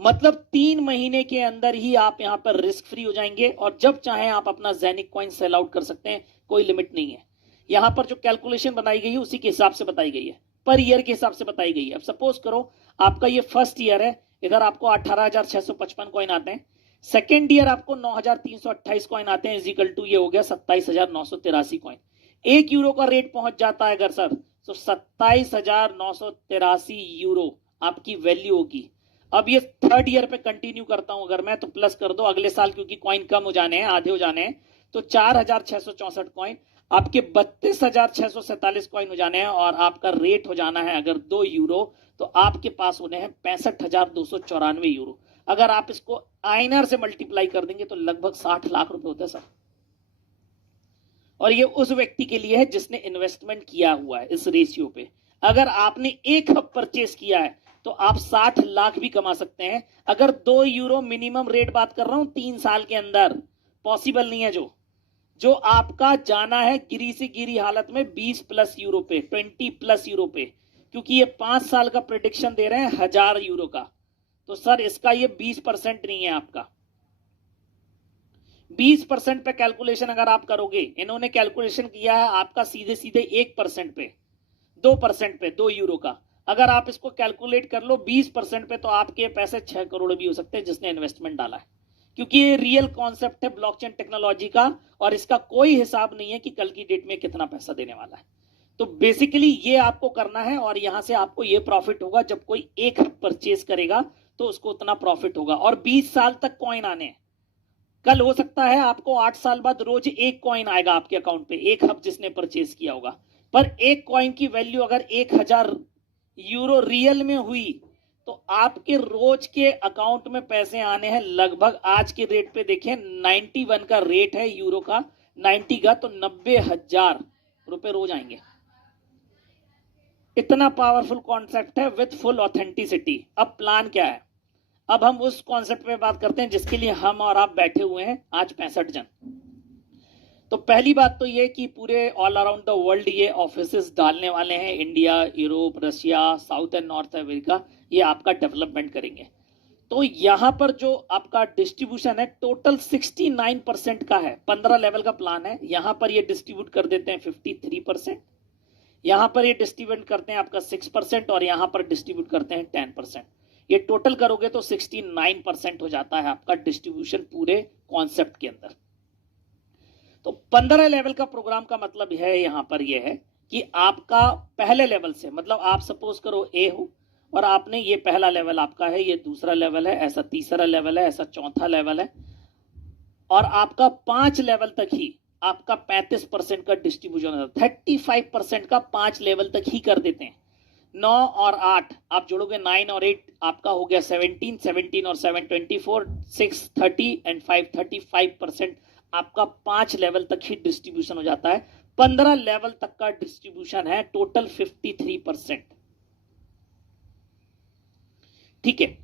मतलब 3 महीने के अंदर ही आप यहां पर रिस्क फ्री हो जाएंगे, और जब चाहें आप अपना जेनिक कॉइन सेल आउट कर सकते हैं, कोई लिमिट नहीं है। यहां पर जो कैलकुलेशन बनाई गई है उसी के हिसाब से बताई गई है, पर ईयर के हिसाब से बताई गई है। अब सपोज करो आपका ये फर्स्ट ईयर है, इधर आपको 18,655 कॉइन आते हैं, सेकेंड ईयर आपको 9,328 कॉइन आते हैं, इजिकल टू ये हो गया 27,983 कॉइन। 1 यूरो का रेट पहुंच जाता है अगर सर, तो 27,983 यूरो आपकी वैल्यू होगी। अब ये थर्ड ईयर पे कंटिन्यू करता हूं अगर मैं, तो प्लस कर दो अगले साल, क्योंकि कॉइन कम हो जाने हैं, आधे हो जाने हैं, तो 4,664 कॉइन आपके 32,647 कॉइन हो जाने हैं, और आपका रेट हो जाना है अगर 2 यूरो, तो आपके पास होने हैं 65,294 यूरो। अगर आप इसको आईएनआर से मल्टीप्लाई कर देंगे तो लगभग 60 लाख रुपए होते हैं सर। और ये उस व्यक्ति के लिए है जिसने इन्वेस्टमेंट किया हुआ है इस रेशियो पे। अगर आपने 1 हब परचेस किया है तो आप 60 लाख भी कमा सकते हैं। अगर 2 यूरो मिनिमम रेट बात कर रहा हूं 3 साल के अंदर, पॉसिबल नहीं है। जो आपका जाना है गिरी से गिरी हालत में 20+ यूरो पे, 20+ यूरो पे, क्योंकि ये 5 साल का प्रेडिक्शन दे रहे हैं 1,000 यूरो का, तो सर इसका ये 20% नहीं है आपका। 20% पे कैलकुलेशन अगर आप करोगे, इन्होंने कैलकुलेशन किया है आपका सीधे सीधे 1% पे, 2% पे, 2 यूरो का। अगर आप इसको कैलकुलेट कर लो 20% पे, तो आपके पैसे 6 करोड़ भी हो सकते हैं जिसने इन्वेस्टमेंट डाला है, क्योंकि ये रियल कॉन्सेप्ट है ब्लॉकचेन टेक्नोलॉजी का, और इसका कोई हिसाब नहीं है कि कल की डेट में कितना पैसा देने वाला है। तो बेसिकली ये आपको करना है, और यहां से आपको ये प्रॉफिट होगा, जब कोई 1 हब परचेज करेगा तो उसको उतना प्रॉफिट होगा, और 20 साल तक कॉइन आने हैं। कल हो सकता है आपको 8 साल बाद रोज 1 कॉइन आएगा आपके अकाउंट पे, 1 हब जिसने परचेज किया होगा, पर 1 कॉइन की वैल्यू अगर 1,000 यूरो रियल में हुई, तो आपके रोज के अकाउंट में पैसे आने हैं लगभग, आज के रेट पे देखें 91 का रेट है यूरो का, 90 का, तो 90,000 रुपए रोज आएंगे। इतना पावरफुल कॉन्सेप्ट है विथ फुल ऑथेंटिसिटी। अब प्लान क्या है? अब हम उस कॉन्सेप्ट पे बात करते हैं जिसके लिए हम और आप बैठे हुए हैं आज 65 जन। तो पहली बात तो ये कि पूरे ऑल अराउंड द वर्ल्ड ये ऑफिसेस डालने वाले हैं, India, Europe, Russia, south and north America, ये आपका डेवलपमेंट करेंगे। तो यहां पर जो आपका डिस्ट्रीब्यूशन है टोटल 69% का है, 15 लेवल का प्लान है। यहां पर ये डिस्ट्रीब्यूट कर देते हैं 53%, यहां पर ये डिस्ट्रीब्यूट करते हैं आपका 6%, और यहां पर डिस्ट्रीब्यूट करते हैं 10%। ये टोटल करोगे तो 69% हो जाता है आपका डिस्ट्रीब्यूशन पूरे कॉन्सेप्ट के अंदर। तो 15 लेवल का प्रोग्राम का मतलब है यहां पर यह है कि आपका पहले लेवल से, मतलब आप सपोज करो ए हो, और आपने ये पहला लेवल आपका है, ये दूसरा लेवल है, ऐसा तीसरा लेवल है, ऐसा चौथा लेवल है, और आपका 5 लेवल तक ही आपका 35% का डिस्ट्रीब्यूशन होता है। 35% का 5 लेवल तक ही कर देते हैं। 9 और 8 आप जोड़ोगे, 9 और 8 आपका हो गया 17, 17 और 7 24, 6 30 एंड 5 35% आपका 5 लेवल तक ही डिस्ट्रीब्यूशन हो जाता है। 15 लेवल तक का डिस्ट्रीब्यूशन है टोटल 53%। ठीक है,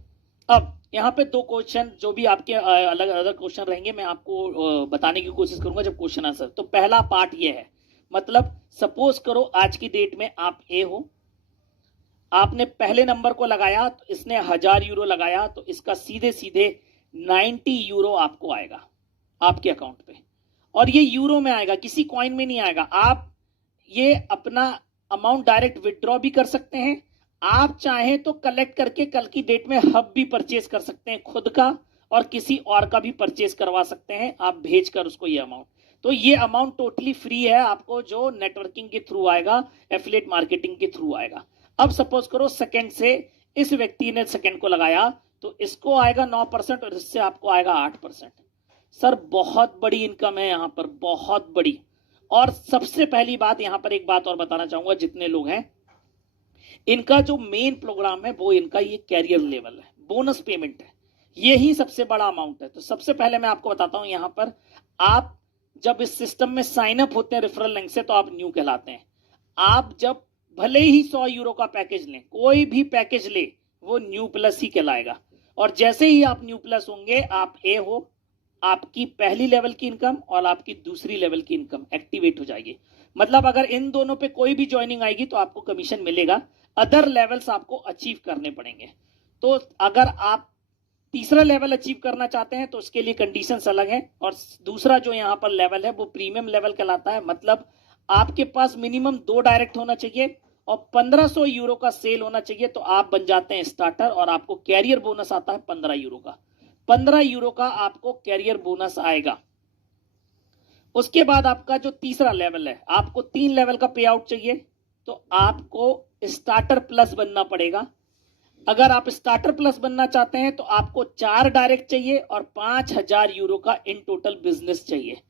अब यहाँ पे 2 क्वेश्चन जो भी आपके अलग अलग क्वेश्चन रहेंगे, मैं आपको बताने की कोशिश करूंगा जब क्वेश्चन आंसर। तो पहला पार्ट ये है, मतलब सपोज करो आज की डेट में आप ए हो, आपने पहले नंबर को लगाया तो इसने 1,000 यूरो लगाया, तो इसका सीधे सीधे 90 यूरो आपको आएगा आपके अकाउंट पे, और ये यूरो में आएगा, किसी कॉइन में नहीं आएगा। आप ये अपना अमाउंट डायरेक्ट विड्रॉ भी कर सकते हैं, आप चाहें तो कलेक्ट करके कल की डेट में हब भी परचेज कर सकते हैं खुद का, और किसी और का भी परचेज करवा सकते हैं आप भेजकर उसको ये अमाउंट। तो ये अमाउंट टोटली फ्री है आपको, जो नेटवर्किंग के थ्रू आएगा, एफिलिएट मार्केटिंग के थ्रू आएगा। अब सपोज करो सेकंड से इस व्यक्ति ने सेकंड को लगाया तो इसको आएगा 9% और इससे आपको आएगा 8%। सर बहुत बड़ी इनकम है यहाँ पर, बहुत बड़ी। और सबसे पहली बात यहाँ पर एक बात और बताना चाहूंगा, जितने लोग हैं इनका जो मेन प्रोग्राम है वो इनका ये कैरियर लेवल है, बोनस पेमेंट है, यही सबसे बड़ा अमाउंट है। तो सबसे पहले मैं आपको बताता हूं, यहाँ पर आप जब इस सिस्टम में साइन अप होते हैं रेफरल लिंक से तो आप न्यू कहलाते हैं। आप जब भले ही 100 यूरो का पैकेज लें, कोई भी पैकेज ले, वो न्यू प्लस ही कहलाएगा। और जैसे ही आप न्यू प्लस होंगे आप ए हो, आपकी पहली लेवल की इनकम और आपकी दूसरी लेवल की इनकम एक्टिवेट हो जाएगी। मतलब अगर इन दोनों पे कोई भी ज्वाइनिंग आएगी तो आपको कमीशन मिलेगा, अदर लेवल्स आपको अचीव करने पड़ेंगे। तो अगर आप तीसरा लेवल अचीव करना चाहते हैं तो उसके लिए कंडीशंस अलग हैं। और दूसरा जो यहाँ पर लेवल है वो प्रीमियम लेवल कहलाता है। मतलब आपके पास मिनिमम 2 डायरेक्ट होना चाहिए और 1500 यूरो का सेल होना चाहिए, तो आप बन जाते हैं स्टार्टर और आपको कैरियर बोनस आता है 15 यूरो का। 15 यूरो का आपको कैरियर बोनस आएगा। उसके बाद आपका जो तीसरा लेवल है, आपको 3 लेवल का पे आउट चाहिए तो आपको स्टार्टर प्लस बनना पड़ेगा। अगर आप स्टार्टर प्लस बनना चाहते हैं तो आपको 4 डायरेक्ट चाहिए और 5000 यूरो का इन टोटल बिजनेस चाहिए।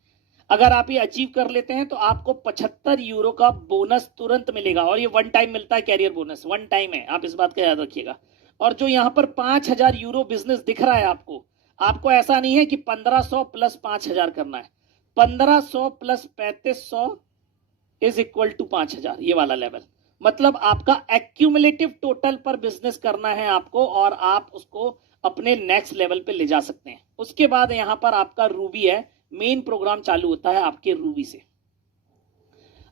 अगर आप ये अचीव कर लेते हैं तो आपको 75 यूरो का बोनस तुरंत मिलेगा। और ये वन टाइम मिलता है, कैरियर बोनस वन टाइम है, आप इस बात का याद रखिएगा। और जो यहाँ पर 5000 यूरो बिजनेस दिख रहा है आपको ऐसा नहीं है कि 1500 प्लस 5000 करना है। 1500 प्लस 3500 इज इक्वल टू 5000, ये वाला लेवल। मतलब आपका एक्यूमुलेटिव टोटल पर बिजनेस करना है आपको और आप उसको अपने नेक्स्ट लेवल पे ले जा सकते हैं। उसके बाद यहाँ पर आपका रूबी है, मेन प्रोग्राम चालू होता है आपके रूबी से।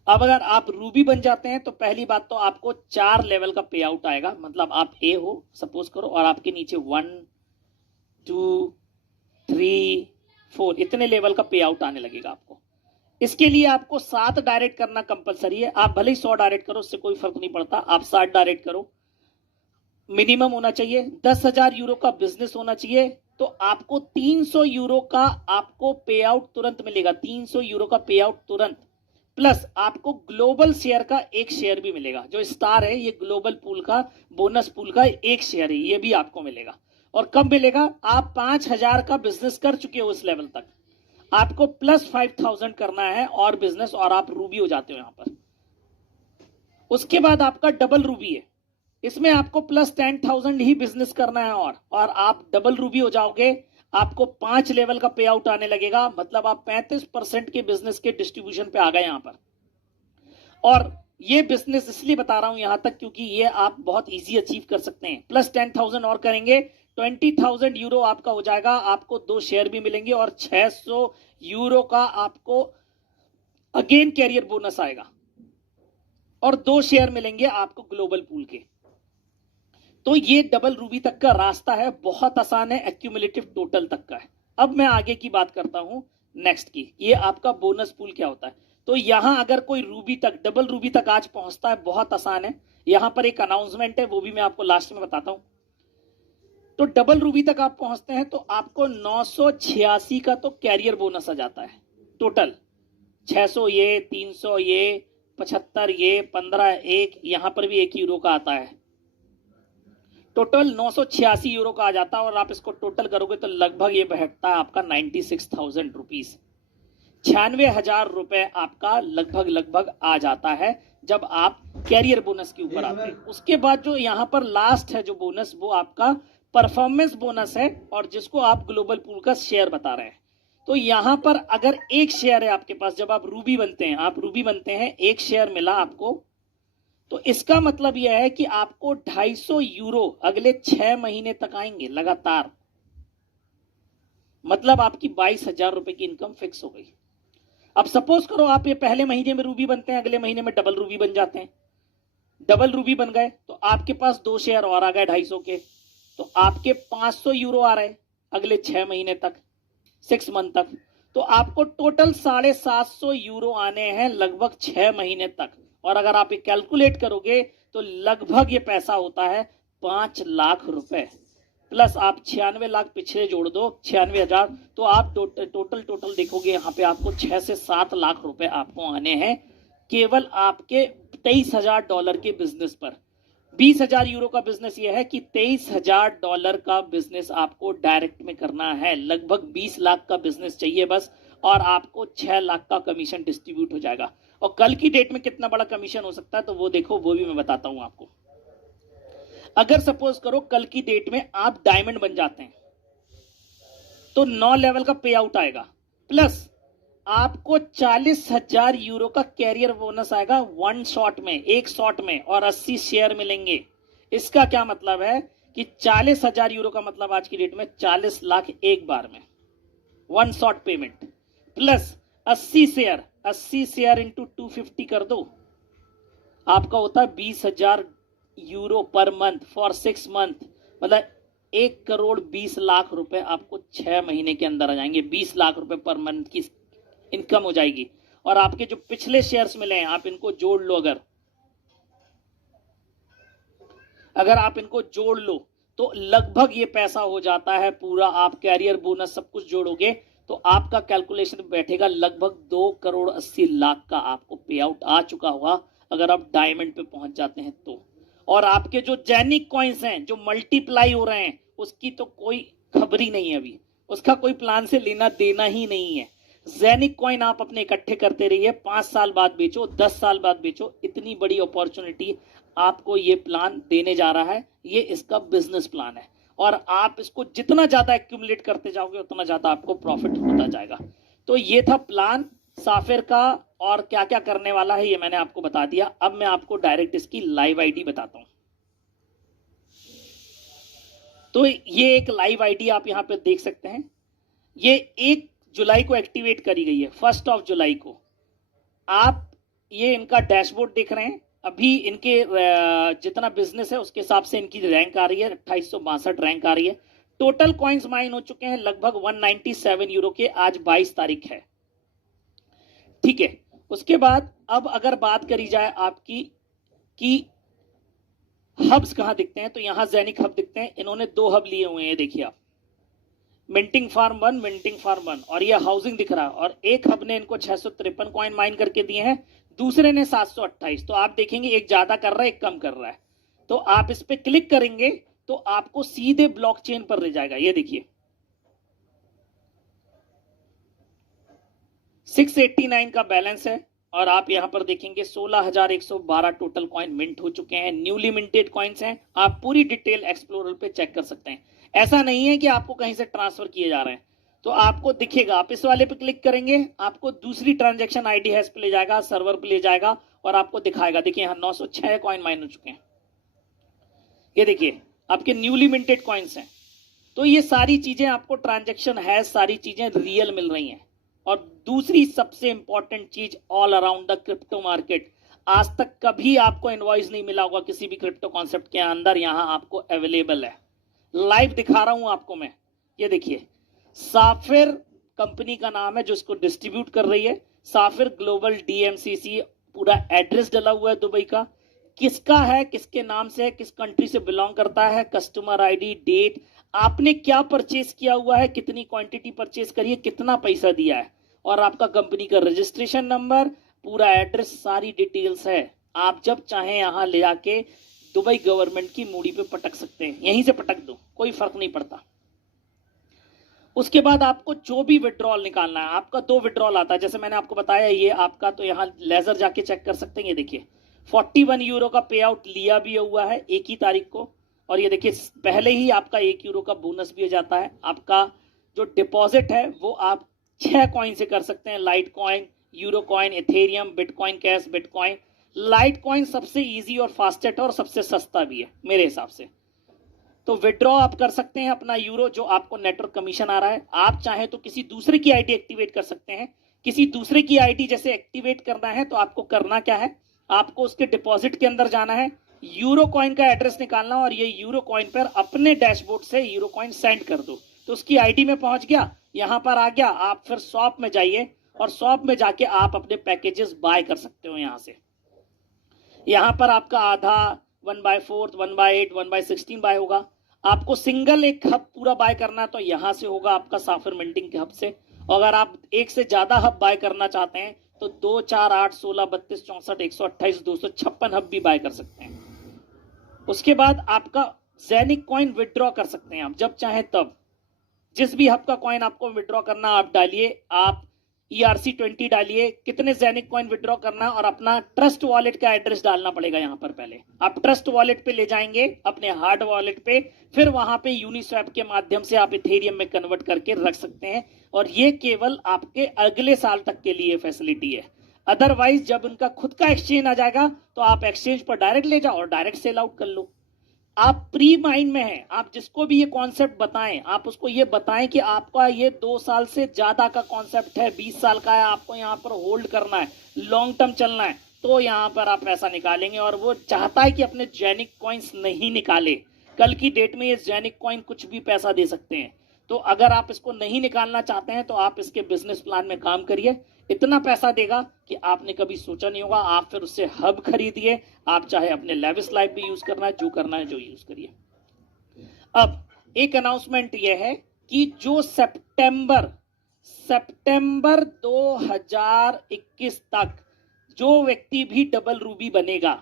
अब अगर आप रूबी बन जाते हैं तो पहली बात तो आपको 4 लेवल का पे आउट आएगा। मतलब आप ए हो सपोज करो और आपके नीचे 1 2 3 4 इतने लेवल का पे आउट आने लगेगा आपको। इसके लिए आपको 7 डायरेक्ट करना कंपलसरी है। आप भले ही 100 डायरेक्ट करो, उससे कोई फर्क नहीं पड़ता, आप 7 डायरेक्ट करो। मिनिमम होना चाहिए 10,000 यूरो का बिजनेस होना चाहिए। तो आपको 300 यूरो का आपको पे आउट तुरंत मिलेगा, 300 यूरो का पे आउट तुरंत। प्लस आपको ग्लोबल शेयर का 1 शेयर भी मिलेगा। जो स्टार है ये ग्लोबल पूल का, बोनस पूल का 1 शेयर है, ये भी आपको मिलेगा। और कब मिलेगा? आप 5000 का बिजनेस कर चुके हो उस लेवल तक, आपको प्लस 5000 करना है और बिजनेस, और आप रूबी हो जाते हो यहां पर। उसके बाद आपका डबल रूबी है, इसमें आपको प्लस 10,000 ही बिजनेस करना है और आप डबल रूबी हो जाओगे। आपको 5 लेवल का पे आउट आने लगेगा। मतलब आप 35% के बिजनेस के डिस्ट्रीब्यूशन पे आ गए यहां पर। और ये बिजनेस इसलिए बता रहा हूं यहां तक क्योंकि ये आप बहुत इजी अचीव कर सकते हैं। प्लस 10,000 और करेंगे 20,000 यूरो आपका हो जाएगा। आपको 2 शेयर भी मिलेंगे और 600 यूरो का आपको अगेन कैरियर बोनस आएगा और 2 शेयर मिलेंगे आपको ग्लोबल पूल के। तो ये डबल रूबी तक का रास्ता है, बहुत आसान है, एक्यूमुलेटिव टोटल तक का है। अब मैं आगे की बात करता हूं नेक्स्ट की। ये आपका बोनस पूल क्या होता है? तो यहां अगर कोई रूबी तक, डबल रूबी तक आज पहुंचता है, बहुत आसान है। यहां पर एक अनाउंसमेंट है, वो भी मैं आपको लास्ट में बताता हूं। तो डबल रूबी तक आप पहुंचते हैं तो आपको 986 का तो कैरियर बोनस आ जाता है टोटल। 600 ये, 300 ये, 75 ये, 15 एक, यहां पर भी 1 यूरो का आता है। टोटल 986 यूरो का आ जाता है और आप इसको टोटल करोगे तो लगभग ये बैठता है आपका 96,000 रुपीज। 96,000 रुपए आपका लगभग आ जाता है जब आप कैरियर बोनस के ऊपर आते हैं। उसके बाद जो यहाँ पर लास्ट है जो बोनस, वो आपका परफॉर्मेंस बोनस है और जिसको आप ग्लोबल पूल का शेयर बता रहे हैं। तो यहां पर अगर 1 शेयर है आपके पास, जब आप रूबी बनते हैं, 1 शेयर मिला आपको, तो इसका मतलब यह है कि आपको 250 यूरो अगले 6 महीने तक आएंगे लगातार। मतलब आपकी 22,000 रुपए की इनकम फिक्स हो गई। अब सपोज करो आप ये पहले महीने में रूबी बनते हैं, अगले महीने में डबल रूबी बन जाते हैं। डबल रूबी बन गए तो आपके पास 2 शेयर और आ गए 250 के, तो आपके 500 यूरो आ रहे अगले 6 महीने तक, 6 मंथ तक। तो आपको टोटल 750 यूरो आने हैं लगभग 6 महीने तक। और अगर आप ये कैलकुलेट करोगे तो लगभग ये पैसा होता है 5 लाख रुपए। प्लस आप 96 लाख पिछले जोड़ दो, 96,000, तो आप टोटल देखोगे यहाँ पे आपको 6 से 7 लाख रुपए आपको आने हैं केवल आपके $23,000 के बिजनेस पर। 20,000 यूरो का बिजनेस ये है कि $23,000 का बिजनेस आपको डायरेक्ट में करना है। लगभग 20 लाख का बिजनेस चाहिए बस, और आपको 6 लाख का कमीशन डिस्ट्रीब्यूट हो जाएगा। और कल की डेट में कितना बड़ा कमीशन हो सकता है तो वो देखो, वो भी मैं बताता हूं आपको। अगर सपोज करो कल की डेट में आप डायमंड बन जाते हैं तो 9 लेवल का पे आउट आएगा, प्लस आपको 40,000 यूरो का कैरियर बोनस आएगा वन शॉट में, एक शॉट में, और 80 शेयर मिलेंगे। इसका क्या मतलब है कि 40,000 यूरो का मतलब आज की डेट में 40 लाख एक बार में, one shot payment, plus 80 share into 250 कर दो, आपका होता है 20,000 euro per month for 6 month, मतलब 1,20,00,000 रुपए आपको 6 महीने के अंदर आ जाएंगे। 20 लाख रुपए पर मंथ की इनकम हो जाएगी। और आपके जो पिछले शेयर्स मिले हैं आप इनको जोड़ लो, अगर आप इनको जोड़ लो तो लगभग ये पैसा हो जाता है पूरा। आप कैरियर बोनस सब कुछ जोड़ोगे तो आपका कैलकुलेशन बैठेगा लगभग 2,80,00,000 का आपको पे आउट आ चुका हुआ अगर आप डायमंड पे पहुंच जाते हैं तो। और आपके जो जेनिक कॉइन्स हैं जो मल्टीप्लाई हो रहे हैं उसकी तो कोई खबर ही नहीं है अभी, उसका कोई प्लान से लेना देना ही नहीं है। जेनिक कॉइन आप अपने इकट्ठे करते रहिए, 5 साल बाद बेचो, 10 साल बाद बेचो, इतनी बड़ी अपॉर्चुनिटी आपको ये प्लान देने जा रहा है। ये इसका बिजनेस प्लान है और आप इसको जितना ज्यादा एक्यूमुलेट करते जाओगे उतना ज्यादा आपको प्रॉफिट होता जाएगा। तो ये था प्लान साफिर का, और क्या क्या करने वाला है ये मैंने आपको बता दिया। अब मैं आपको डायरेक्ट इसकी लाइव आईडी बताता हूं। तो ये एक लाइव आईडी आप यहां पे देख सकते हैं, ये 1 जुलाई को एक्टिवेट करी गई है, 1 जुलाई को। आप ये इनका डैशबोर्ड देख रहे हैं, अभी इनके जितना बिजनेस है उसके हिसाब से इनकी रैंक आ रही है, 2862 रैंक आ रही है। टोटल कॉइन्स माइन हो चुके हैं लगभग 197 यूरो के, आज 22 तारीख है, ठीक है। उसके बाद अब अगर बात करी जाए आपकी कि हब्स कहां दिखते हैं, तो यहां जेनिक हब दिखते हैं। इन्होंने 2 हब लिए हुए हैं, देखिए आप, मिंटिंग फार्म 1, मिंटिंग फार्म 1, और ये हाउसिंग दिख रहा है। और एक हब ने इनको 653 कॉइन माइन करके दिए हैं, दूसरे ने 728। तो आप देखेंगे एक ज्यादा कर रहा है एक कम कर रहा है। तो आप इस पे क्लिक करेंगे तो आपको सीधे ब्लॉकचेन पर ले जाएगा। ये देखिए 689 का बैलेंस है, और आप यहां पर देखेंगे 16,112 टोटल कॉइन मिंट हो चुके हैं, न्यूली मिंटेड कॉइन्स हैं। आप पूरी डिटेल एक्सप्लोरर पे चेक कर सकते हैं। ऐसा नहीं है कि आपको कहीं से ट्रांसफर किए जा रहे हैं, तो आपको दिखेगा, आप इस वाले पे क्लिक करेंगे आपको दूसरी ट्रांजैक्शन आईडी हैश पे ले जाएगा, सर्वर पे ले जाएगा और आपको दिखाएगा। देखिए यहाँ 906 कॉइन माइन हो चुके हैं, ये देखिए आपके न्यूली मिंटेड कॉइन्स हैं। तो ये सारी चीजें आपको ट्रांजैक्शन हैश सारी चीजें रियल मिल रही हैं। और दूसरी सबसे इंपॉर्टेंट चीज, all around the crypto market, आज तक कभी आपको इनवॉइस नहीं मिला होगा किसी भी क्रिप्टो कॉन्सेप्ट के अंदर, यहां आपको अवेलेबल है। लाइव दिखा रहा हूं आपको मैं, ये देखिए साफिर कंपनी का नाम है जो इसको डिस्ट्रीब्यूट कर रही है, साफिर ग्लोबल डीएमसीसी, पूरा एड्रेस डला हुआ है दुबई का, किसका है, किसके नाम से है, किस कंट्री से बिलोंग करता है, कस्टमर आईडी, डेट, आपने क्या परचेज किया हुआ है, कितनी क्वांटिटी परचेज करी है, कितना पैसा दिया है, और आपका कंपनी का रजिस्ट्रेशन नंबर, पूरा एड्रेस, सारी डिटेल्स है। आप जब चाहें यहां ले जाके दुबई गवर्नमेंट की मूड़ी पे पटक सकते हैं, यहीं से पटक दो, कोई फर्क नहीं पड़ता। उसके बाद आपको जो भी विड्रॉल निकालना है, आपका 2 विड्रॉल आता है, जैसे मैंने आपको बताया ये आपका, तो यहाँ लेजर जाके चेक कर सकते हैं। ये देखिए 41 यूरो का पे आउट लिया भी हुआ है 1 ही तारीख को, और ये देखिए पहले ही आपका 1 यूरो का बोनस भी हो जाता है। आपका जो डिपॉजिट है वो आप 6 कॉइन से कर सकते हैं, light coin, euro coin, Ethereum, bitcoin cash, bitcoin. Light coin सबसे इजी और फास्टेस्ट और सबसे सस्ता भी है मेरे हिसाब से। तो विड्रॉ आप कर सकते हैं अपना यूरो, जो आपको नेटवर्क कमीशन आ रहा है। आप चाहें तो किसी दूसरे की आईडी एक्टिवेट कर सकते हैं। किसी दूसरे की आईडी जैसे एक्टिवेट करना है तो आपको करना क्या है, आपको उसके डिपॉजिट के अंदर जाना है, यूरो कॉइन का एड्रेस निकालना, और ये यूरो कॉइन पर अपने डैशबोर्ड से यूरो कॉइन सेंड कर दो, तो उसकी आईडी में पहुंच गया, यहां पर आ गया। आप फिर शॉप में जाइए और शॉप में जाके आप अपने पैकेजेस बाय कर सकते हो। यहां से यहां पर आपका आधा 1/4, 1/8, 1/16 बाय होगा। आपको सिंगल एक हब पूरा बाय करना है तो यहां से होगा आपका साफिर मिंटिंग के हब से। और अगर आप एक से ज्यादा हब बाय करना चाहते हैं तो 2, 4, 8, 16, 32, 64, 128, 256 हब भी बाय कर सकते हैं। उसके बाद आपका ज़ेनिक कॉइन विड्रॉ कर सकते हैं आप जब चाहे तब। जिस भी हब का कॉइन आपको विड्रॉ करना आप डालिए, आप ERC20 डालिए, कितने ज़ेनिक कॉइन विड्रॉ करना और अपना ट्रस्ट वॉलेट का एड्रेस डालना पड़ेगा। यहां पर पहले आप ट्रस्ट वॉलेट पे ले जाएंगे अपने हार्ड वॉलेट पे, फिर वहां पे यूनिस्वैप के माध्यम से आप इथेरियम में कन्वर्ट करके रख सकते हैं। और ये केवल आपके अगले साल तक के लिए फैसिलिटी है। अदरवाइज जब उनका खुद का एक्सचेंज आ जाएगा तो आप एक्सचेंज पर डायरेक्ट ले जाओ और डायरेक्ट सेल आउट कर लो। आप प्री माइंड में हैं, आप जिसको भी ये कॉन्सेप्ट बताएं, आप उसको ये बताएं कि आपका ये 2 साल से ज्यादा का कॉन्सेप्ट है, 20 साल का है, आपको यहाँ पर होल्ड करना है, लॉन्ग टर्म चलना है, तो यहाँ पर आप पैसा निकालेंगे। और वो चाहता है कि अपने जेनिक कॉइन्स नहीं निकाले, कल की डेट में ये जेनिक कॉइन कुछ भी पैसा दे सकते हैं। तो अगर आप इसको नहीं निकालना चाहते हैं तो आप इसके बिजनेस प्लान में काम करिए, इतना पैसा देगा कि आपने कभी सोचा नहीं होगा। आप फिर उससे हब खरीदिए, आप चाहे अपने लेविस लाइफ भी यूज करना है, जो करना है जो यूज करिए। अब एक अनाउंसमेंट यह है कि जो सितंबर 2021 तक जो व्यक्ति भी डबल रूबी बनेगा,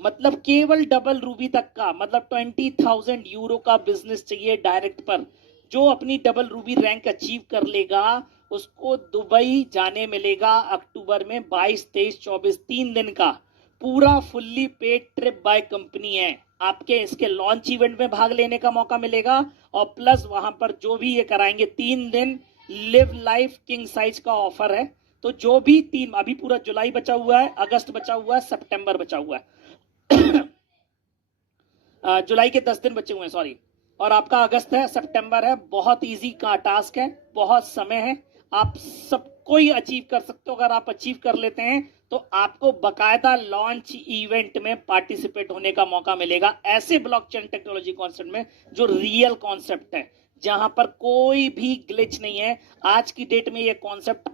मतलब केवल डबल रूबी तक का, मतलब 20,000 यूरो का बिजनेस चाहिए डायरेक्ट पर, जो अपनी डबल रूबी रैंक अचीव कर लेगा उसको दुबई जाने मिलेगा अक्टूबर में 22, 23, 24 3 दिन का पूरा fully paid trip by company है। आपके इसके लॉन्च इवेंट में भाग लेने का मौका मिलेगा और प्लस वहां पर जो भी ये कराएंगे 3 दिन लिव लाइफ किंग साइज का ऑफर है। तो जो भी 3, अभी पूरा जुलाई बचा हुआ है, अगस्त बचा हुआ है, सितंबर बचा हुआ है जुलाई के 10 दिन बचे हुए हैं, सॉरी, और आपका अगस्त है, सितंबर है। बहुत इजी का टास्क है, बहुत समय है, आप सबको ही अचीव कर सकते हो। अगर आप अचीव कर लेते हैं तो आपको बकायदा लॉन्च इवेंट में पार्टिसिपेट होने का मौका मिलेगा, ऐसे ब्लॉकचेन टेक्नोलॉजी कॉन्सेप्ट में जो रियल कॉन्सेप्ट है, जहां पर कोई भी ग्लिच नहीं है। आज की डेट में ये कॉन्सेप्ट